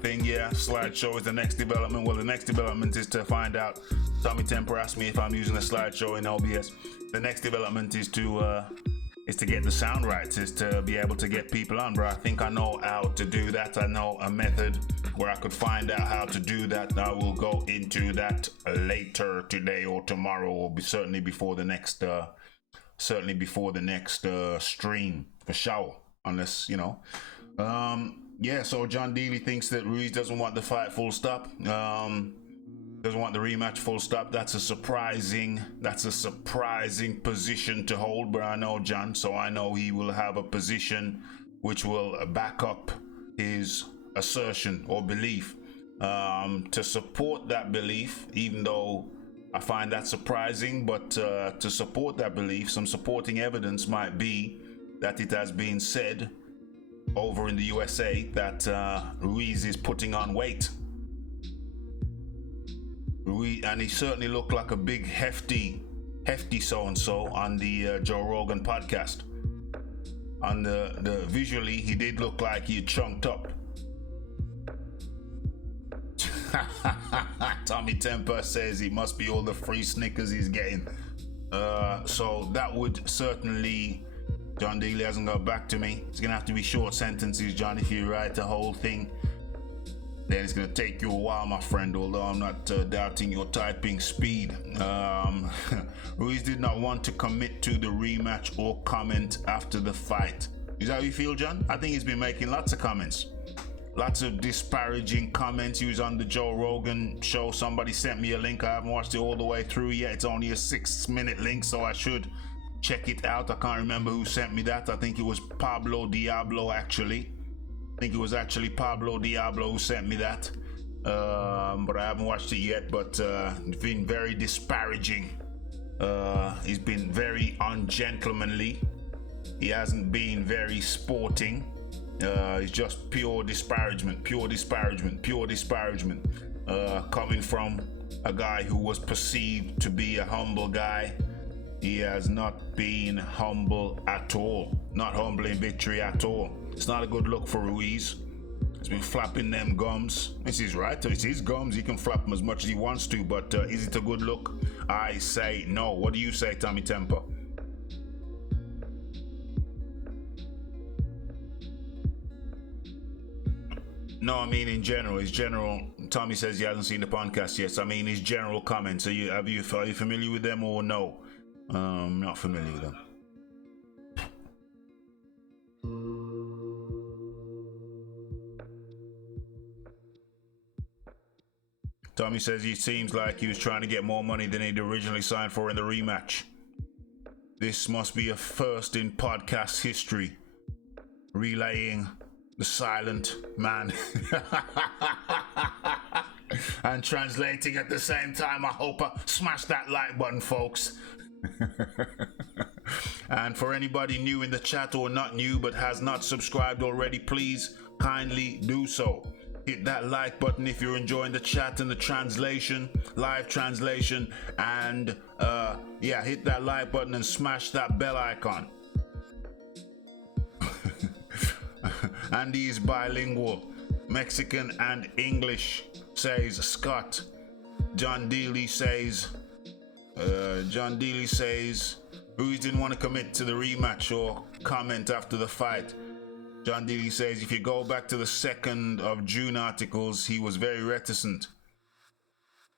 Thing, yeah. Slideshow is the next development. Well, the next development is to find out. Tommy Temper asked me if I'm using a slideshow in OBS. The next development is to get the sound right, is to be able to get people on, bro. I think I know how to do that. I know a method where I could find out how to do that. I will go into that later today or tomorrow, or certainly before the next stream for sure. Unless, you know. Yeah, so John Dealey thinks that Ruiz doesn't want the fight, full stop. Doesn't want the rematch, full stop. That's a surprising position to hold, but I know John, so I know he will have a position which will back up his assertion or belief. To support that belief, even though I find that surprising, but to support that belief, some supporting evidence might be that it has been said over in the USA that Ruiz is putting on weight. And he certainly looked like a big hefty so-and-so on the Joe Rogan podcast. On the visually, he did look like he had chunked up. Tommy Temper says it must be all the free Snickers he's getting. So that would certainly. John Dealey hasn't got back to me. It's gonna have to be short sentences, John, if you write the whole thing. Then it's gonna take you a while, my friend, although I'm not doubting your typing speed. Ruiz did not want to commit to the rematch or comment after the fight. Is that how you feel, John? I think he's been making lots of comments. Lots of disparaging comments. He was on the Joe Rogan show. Somebody sent me a link. I haven't watched it all the way through yet. It's only a 6-minute link, so I should check it out. I can't remember who sent me that. I think it was Pablo Diablo, actually. I think it was actually Pablo Diablo who sent me that, but I haven't watched it yet. But it's been very disparaging. He's been very ungentlemanly. He hasn't been very sporting. It's just pure disparagement, coming from a guy who was perceived to be a humble guy. He has not been humble at all, not humble in victory at all. It's not a good look for Ruiz. He's been flapping them gums. This is right, it's his gums. He can flap them as much as he wants to, but is it a good look? I say no. What do you say, Tommy Temper? No, I mean in general. His general. Tommy says he hasn't seen the podcast yet. So I mean his general comments. Are you familiar with them or no? Not familiar with them. Tommy says he seems like he was trying to get more money than he'd originally signed for in the rematch. This must be a first in podcast history. Relaying the silent man. And translating at the same time. I hope I smash that like button, folks. And for anybody new in the chat or not new but has not subscribed already, please kindly do so. Hit that like button if you're enjoying the chat and the translation, live translation, and hit that like button and smash that bell icon. Andy is bilingual, Mexican and English, says Scott. John Dealey says Ruiz didn't want to commit to the rematch or comment after the fight. John Dealey says if you go back to the 2nd of June articles, he was very reticent.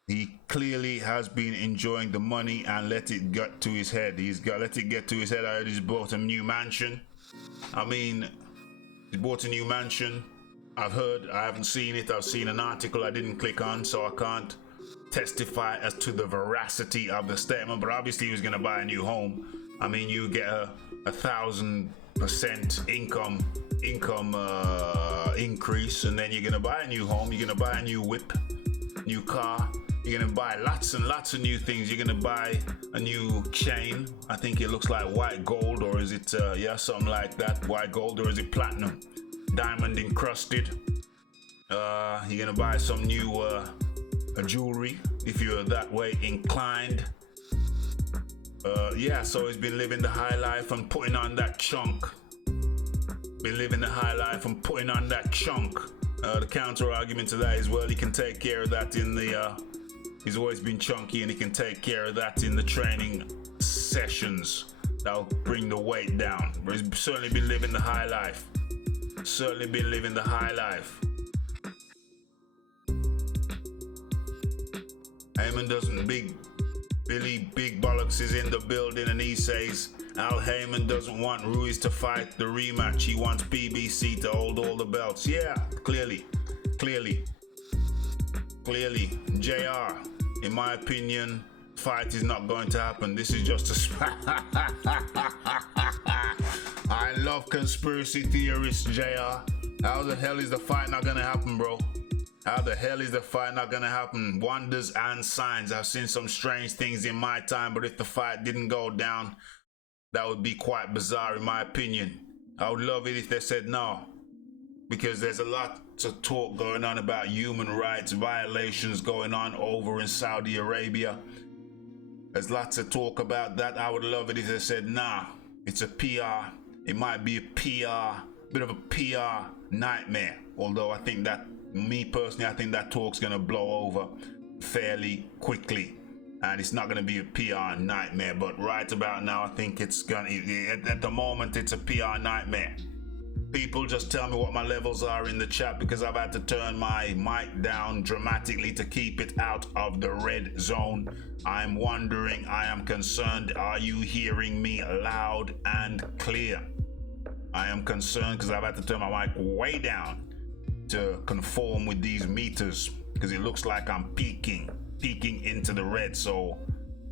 He clearly has been enjoying the money and let it get to his head. Let it get to his head. I heard he's bought a new mansion. I mean, he bought a new mansion. I've heard, I haven't seen it. I've seen an article I didn't click on, so I can't testify as to the veracity of the statement. But obviously he was going to buy a new home. I mean, you get a 1,000 10% income increase, and then you're gonna buy a new home, you're gonna buy a new whip, new car, you're gonna buy lots and lots of new things. You're gonna buy a new chain. I think it looks like white gold, or is it something like that, white gold, or is it platinum, diamond encrusted. You're gonna buy some new jewelry if you're that way inclined. So he's been living the high life and putting on that chunk. Been living the high life and putting on that chunk. The counter argument to that is, well, he can take care of that in the. He's always been chunky, and he can take care of that in the training sessions. That'll bring the weight down. But he's certainly been living the high life. Certainly been living the high life. Heyman doesn't Billy Big Bollocks is in the building, and he says Al Heyman doesn't want Ruiz to fight the rematch. He wants PBC to hold all the belts. Yeah, clearly. JR, in my opinion, fight is not going to happen. This is just a I love conspiracy theorists, JR. How the hell is the fight not gonna happen, bro? How the hell is the fight not gonna happen? Wonders and signs. I've seen some strange things in my time, but if the fight didn't go down, that would be quite bizarre in my opinion. I would love it if they said no, because there's a lot of talk going on about human rights violations going on over in Saudi Arabia. There's lots of talk about that. I would love it if they said, nah, it's a PR. It might be a PR, bit of a PR nightmare. Although I think that, me personally, I think that talk's gonna blow over fairly quickly, and it's not gonna be a PR nightmare. But right about now, I think it's gonna. At the moment, it's a PR nightmare. People, just tell me what my levels are in the chat, because I've had to turn my mic down dramatically to keep it out of the red zone. I'm wondering, I am concerned, are you hearing me loud and clear? I am concerned because I've had to turn my mic way down to conform with these meters, because it looks like I'm peeking into the red, so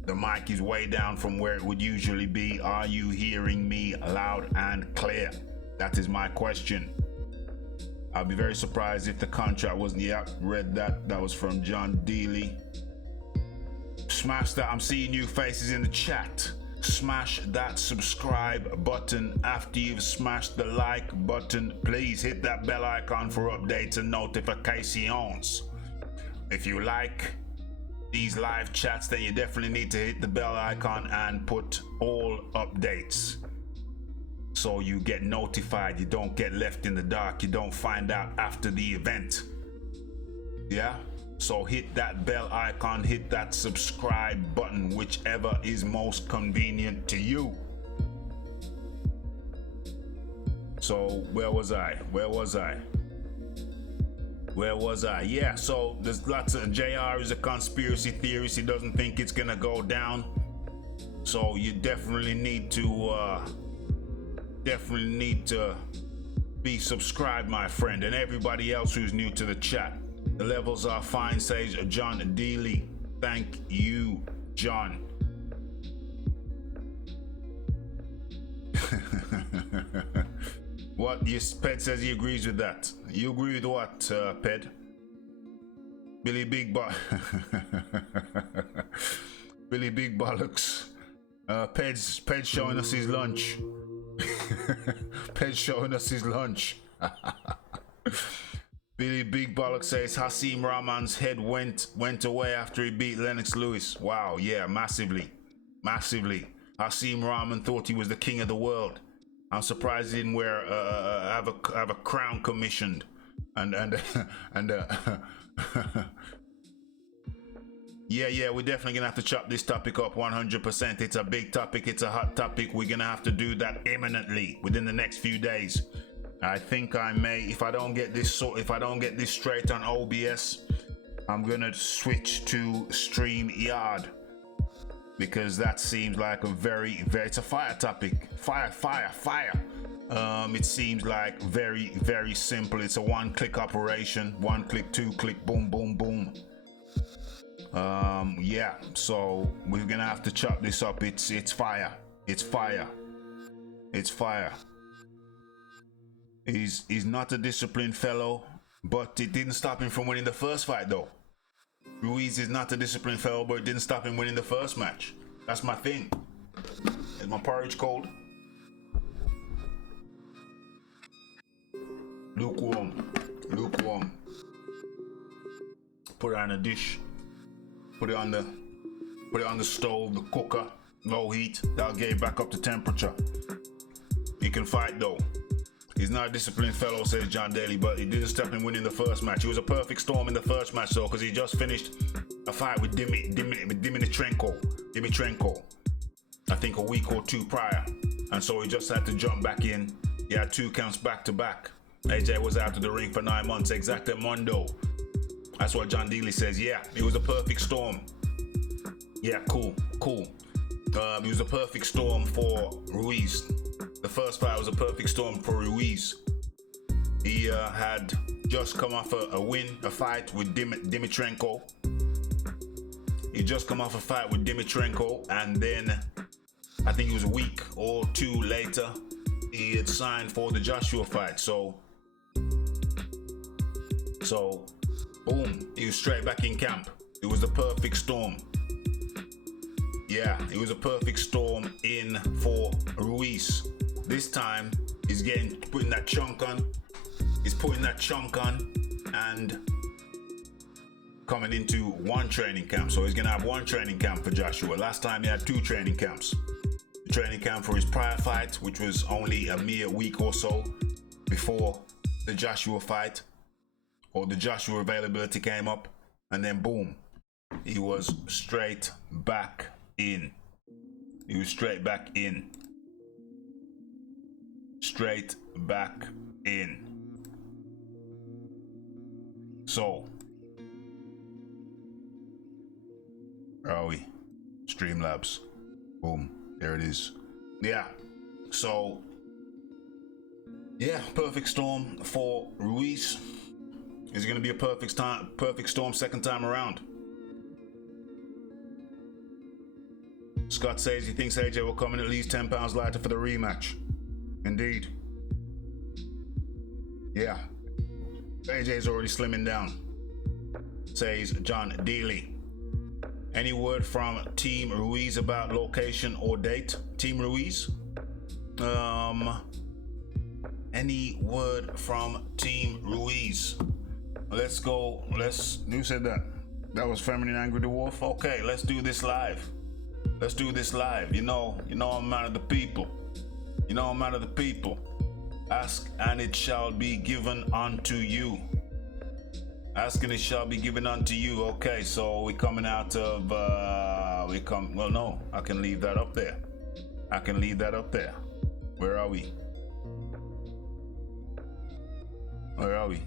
the mic is way down from where it would usually be. Are you hearing me loud and clear? That is my question. I'll be very surprised if the contract wasn't. Yeah, read that. That was from John Dealey. Smash that. I'm seeing new faces in the chat. Smash that subscribe button. After you've smashed the like button, please hit that bell icon for updates and notifications. If you like these live chats, then you definitely need to hit the bell icon and put all updates, so you get notified. You don't get left in the dark. You don't find out after the event. Yeah? So hit that bell icon, hit that subscribe button, whichever is most convenient to you. So where was I? Yeah, so there's lots of, JR is a conspiracy theorist. He doesn't think it's gonna go down. So you definitely need to be subscribed, my friend, and everybody else who's new to the chat. The levels are fine, says John Dealey. Thank you, John. What? Yes, Ped says he agrees with that. You agree with what, Ped? Billy Big Billy Big Bollocks. Ped's showing us his lunch. Ped's showing us his lunch. Billy Big Bollock says Hasim Rahman's head went away after he beat Lennox Lewis. Wow, yeah, massively. Hasim Rahman thought he was the king of the world. I'm surprised he didn't have a crown commissioned, and Yeah, we're definitely gonna have to chop this topic up 100%. It's a big topic, it's a hot topic. We're gonna have to do that imminently within the next few days. I think I may, if I don't get this straight on OBS, I'm gonna switch to StreamYard, because that seems like a very, it's a fire topic. Fire. It seems like very, very simple. It's a one-click operation. One click, two click, boom, boom, boom. Yeah, so we're gonna have to chop this up. It's fire. He's not a disciplined fellow, but it didn't stop him from winning the first fight, though. Ruiz is not a disciplined fellow, but it didn't stop him winning the first match. That's my thing. Is my porridge cold? Lukewarm. Lukewarm. Put it on a dish. Put it on the stove, the cooker, low heat. That'll get it back up to temperature. He can fight though. He's not a disciplined fellow, says John Daly, but he didn't stop him winning the first match. He was a perfect storm in the first match though, because he just finished a fight with Dimitrenko. I think a week or two prior. And so he just had to jump back in. He had 2 counts back to back. AJ was out of the ring for 9 months, exactamundo. That's what John Daly says. Yeah, it was a perfect storm. Yeah, cool. It was a perfect storm for Ruiz. The first fight was a perfect storm for Ruiz. He had just come off a fight with Dimitrenko. He just come off a fight with Dimitrenko, and then I think it was a week or 2 later, he had signed for the Joshua fight. So boom, he was straight back in camp. It was the perfect storm. Yeah, it was a perfect storm in for Ruiz. This time, he's putting that chunk on. He's putting that chunk on and coming into 1 training camp. So he's gonna have 1 training camp for Joshua. Last time he had 2 training camps. The training camp for his prior fight, which was only a mere week or so before the Joshua fight, or the Joshua availability came up, and then boom, he was straight back in. He was straight back in. Straight back in. So, where are we? Streamlabs. Boom. There it is. Yeah. So, yeah, perfect storm for Ruiz. Is it going to be a perfect storm second time around? Scott says he thinks AJ will come in at least 10 pounds lighter for the rematch. Indeed. Yeah. AJ's already slimming down, says John Daly. Any word from Team Ruiz about location or date? Team Ruiz? Any word from Team Ruiz? Let's go. Who said that? That was Feminine Angry Dwarf? Okay, let's do this live. Let's do this live. You know I'm a man of the people. Ask and it shall be given unto you. Ask and it shall be given unto you. Okay, so we're coming out of, well, no, I can leave that up there. Where are we?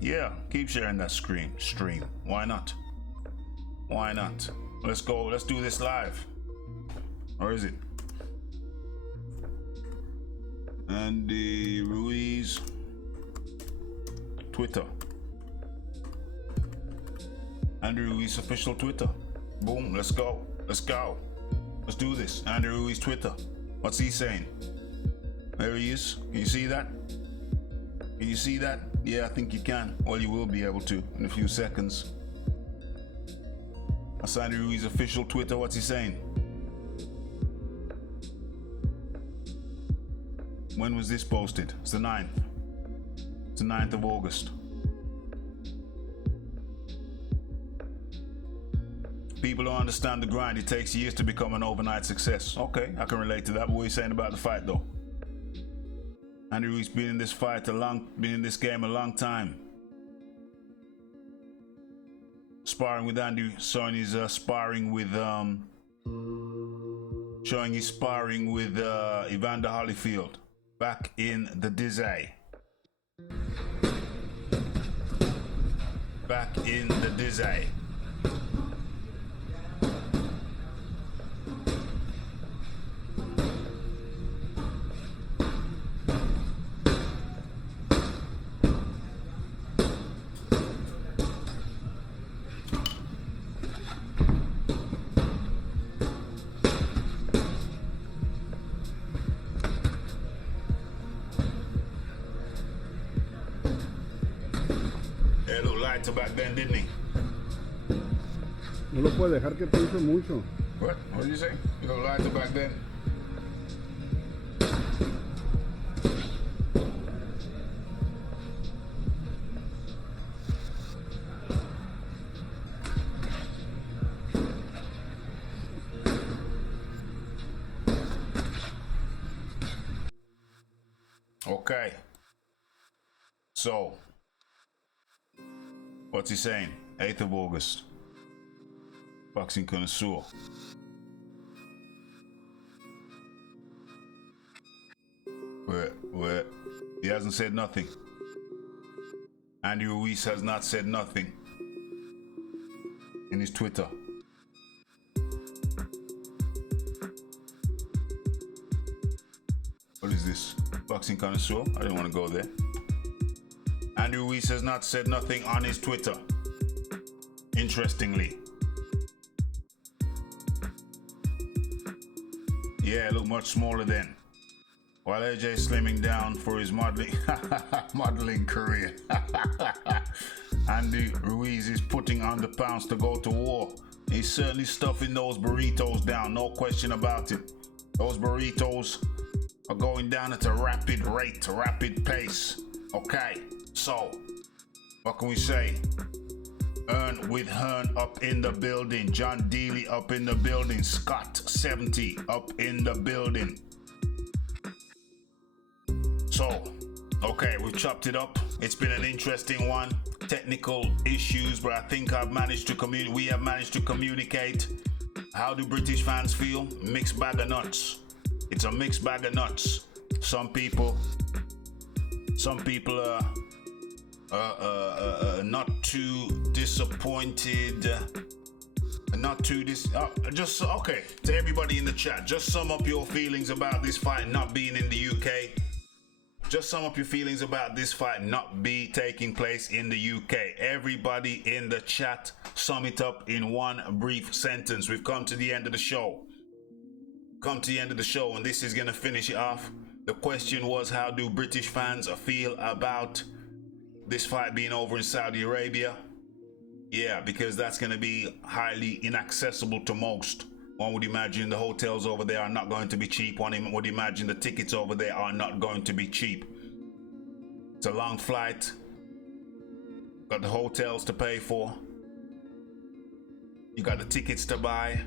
Yeah, keep sharing that stream. Why not? Let's go. Let's do this live. Or is it? Andy Ruiz Twitter. Andy Ruiz official Twitter. Boom, let's go. Let's do this. Andy Ruiz Twitter. What's he saying? There he is. Can you see that? Yeah, I think you can. Well, you will be able to in a few seconds. That's Andy Ruiz official Twitter. What's he saying? When was this posted? It's the 9th. It's the 9th of August. People don't understand the grind. It takes years to become an overnight success. Okay, I can relate to that. But what are you saying about the fight, though? Andy Ruiz been in this game a long time. Sparring with Andy, showing his sparring with Evander Holyfield back in the Dizzy. lighter back then, didn't he? No lo puede dejar que piense mucho. What? What did you say? You got a lighter back then? Okay. So, what's he saying? 8th of August. Boxing connoisseur. Where he hasn't said nothing. Andy Ruiz has not said nothing in his Twitter. What is this? Boxing connoisseur? I didn't want to go there. Andy Ruiz has not said nothing on his Twitter. Interestingly. Yeah, look much smaller then. While AJ is slimming down for his modeling career. Andy Ruiz is putting on the pounds to go to war. He's certainly stuffing those burritos down, no question about it. Those burritos are going down at a rapid rate, rapid pace. Okay, so what can we say? Earn with Hearn up in the building. John Dealey up in the building. Scott 70 up in the building. So, okay, we've chopped it up. It's been an interesting one. Technical issues, but I think we have managed to communicate. How do British fans feel? Mixed bag of nuts. It's a mixed bag of nuts. Some people are not too disappointed. Okay, to everybody in the chat, just sum up your feelings about this fight not being in the UK. Just sum up your feelings about this fight not taking place in the UK. Everybody in the chat, sum it up in one brief sentence. We've come to the end of the show. And this is going to finish it off. The question was, how do British fans feel about this fight being over in Saudi Arabia? Yeah, because that's going to be highly inaccessible to most. One would imagine the hotels over there are not going to be cheap. One would imagine the tickets over there are not going to be cheap. It's a long flight. Got the hotels to pay for. You got the tickets to buy.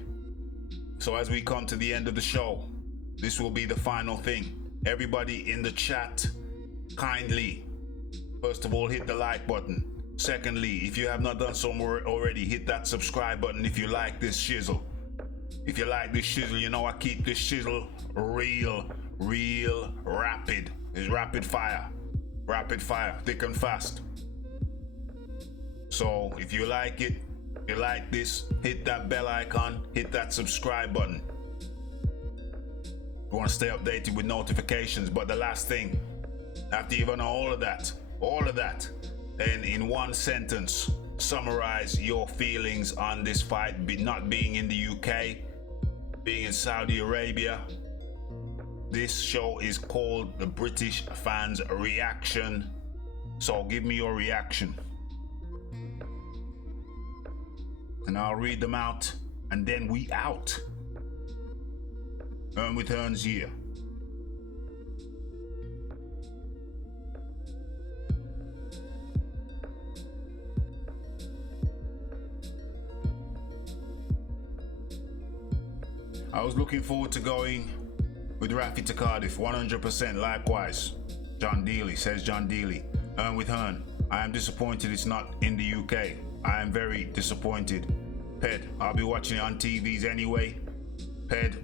So as we come to the end of the show, this will be the final thing. Everybody in the chat, kindly, first of all, hit the like button. Secondly, if you have not done so already, hit that subscribe button if you like this shizzle. If you like this shizzle, you know I keep this shizzle real rapid. It's rapid fire, thick and fast. So if you like it, if you like this, hit that bell icon, hit that subscribe button. You want to stay updated with notifications. But the last thing, after you've done all of that, then in one sentence, summarize your feelings on this fight not being in the UK, being in Saudi Arabia. This show is called The British Fans Reaction. So give me your reaction. And I'll read them out, and then we out. Earn with Hearn's here. I was looking forward to going with Rafi to Cardiff, 100% likewise. John Dealey, says John Dealey. Earn with Hearn. I am disappointed it's not in the UK. I am very disappointed. Ped, I'll be watching it on TVs anyway. Ped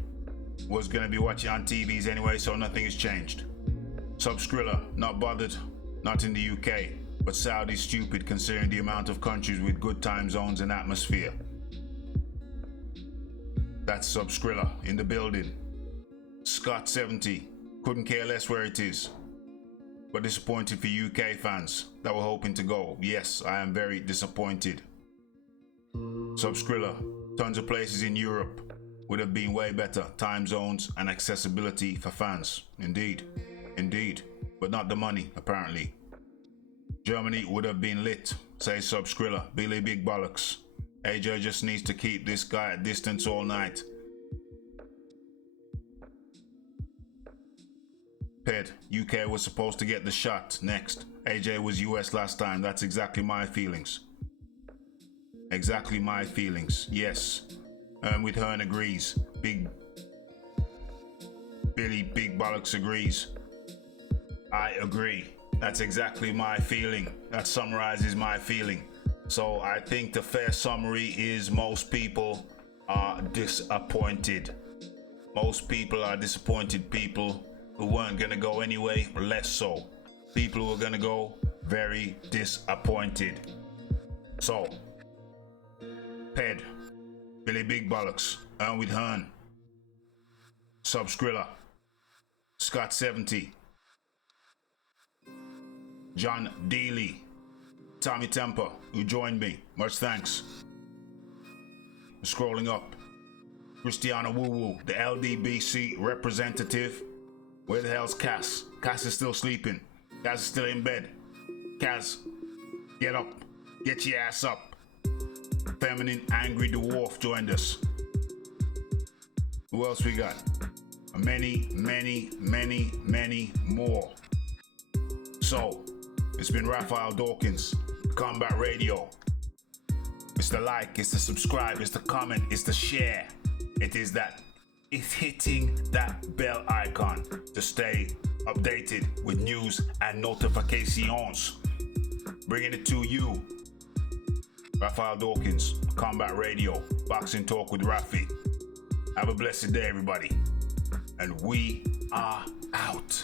was going to be watching on TVs anyway, so nothing has changed. Subscrilla, not bothered, not in the UK. But Saudi's stupid considering the amount of countries with good time zones and atmosphere. That's Subscrilla in the building. Scott 70, couldn't care less where it is. But disappointed for UK fans that were hoping to go. Yes, I am very disappointed. Subscrilla, tons of places in Europe would have been way better time zones and accessibility for fans. Indeed, but not the money apparently. Germany would have been lit. Say sub Skrilla. Billy Big Bollocks. AJ just needs to keep this guy at distance all night. Ped, UK was supposed to get the shot next. AJ was US last time. That's exactly my feelings. Exactly my feelings. Yes. With Hearn agrees. Billy Big Bollocks agrees. I agree. That's exactly my feeling. That summarizes my feeling. So I think the fair summary is most people are disappointed. Most people are disappointed. People who weren't gonna go anyway, less so. People who are gonna go, very disappointed. So, Ped, Billy Big Bollocks, with Hearn, Sub Skrilla, Scott 70, John Dealey, Tommy Temper, who joined me. Much thanks. Scrolling up. Christiana Woo Woo, the LDBC representative. Where the hell's Cass? Cass is still sleeping. Cass is still in bed. Cass, get up. Get your ass up. Feminine Angry Dwarf joined us. Who else we got? Many more. So, it's been Raphael Dawkins, Combat Radio. It's the like, it's the subscribe, it's the comment, it's the share. It's hitting that bell icon to stay updated with news and notifications. Bringing it to you. Raphael Dawkins, Combat Radio, Boxing Talk with Rafi. Have a blessed day, everybody. And we are out.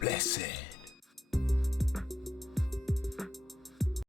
Blessed.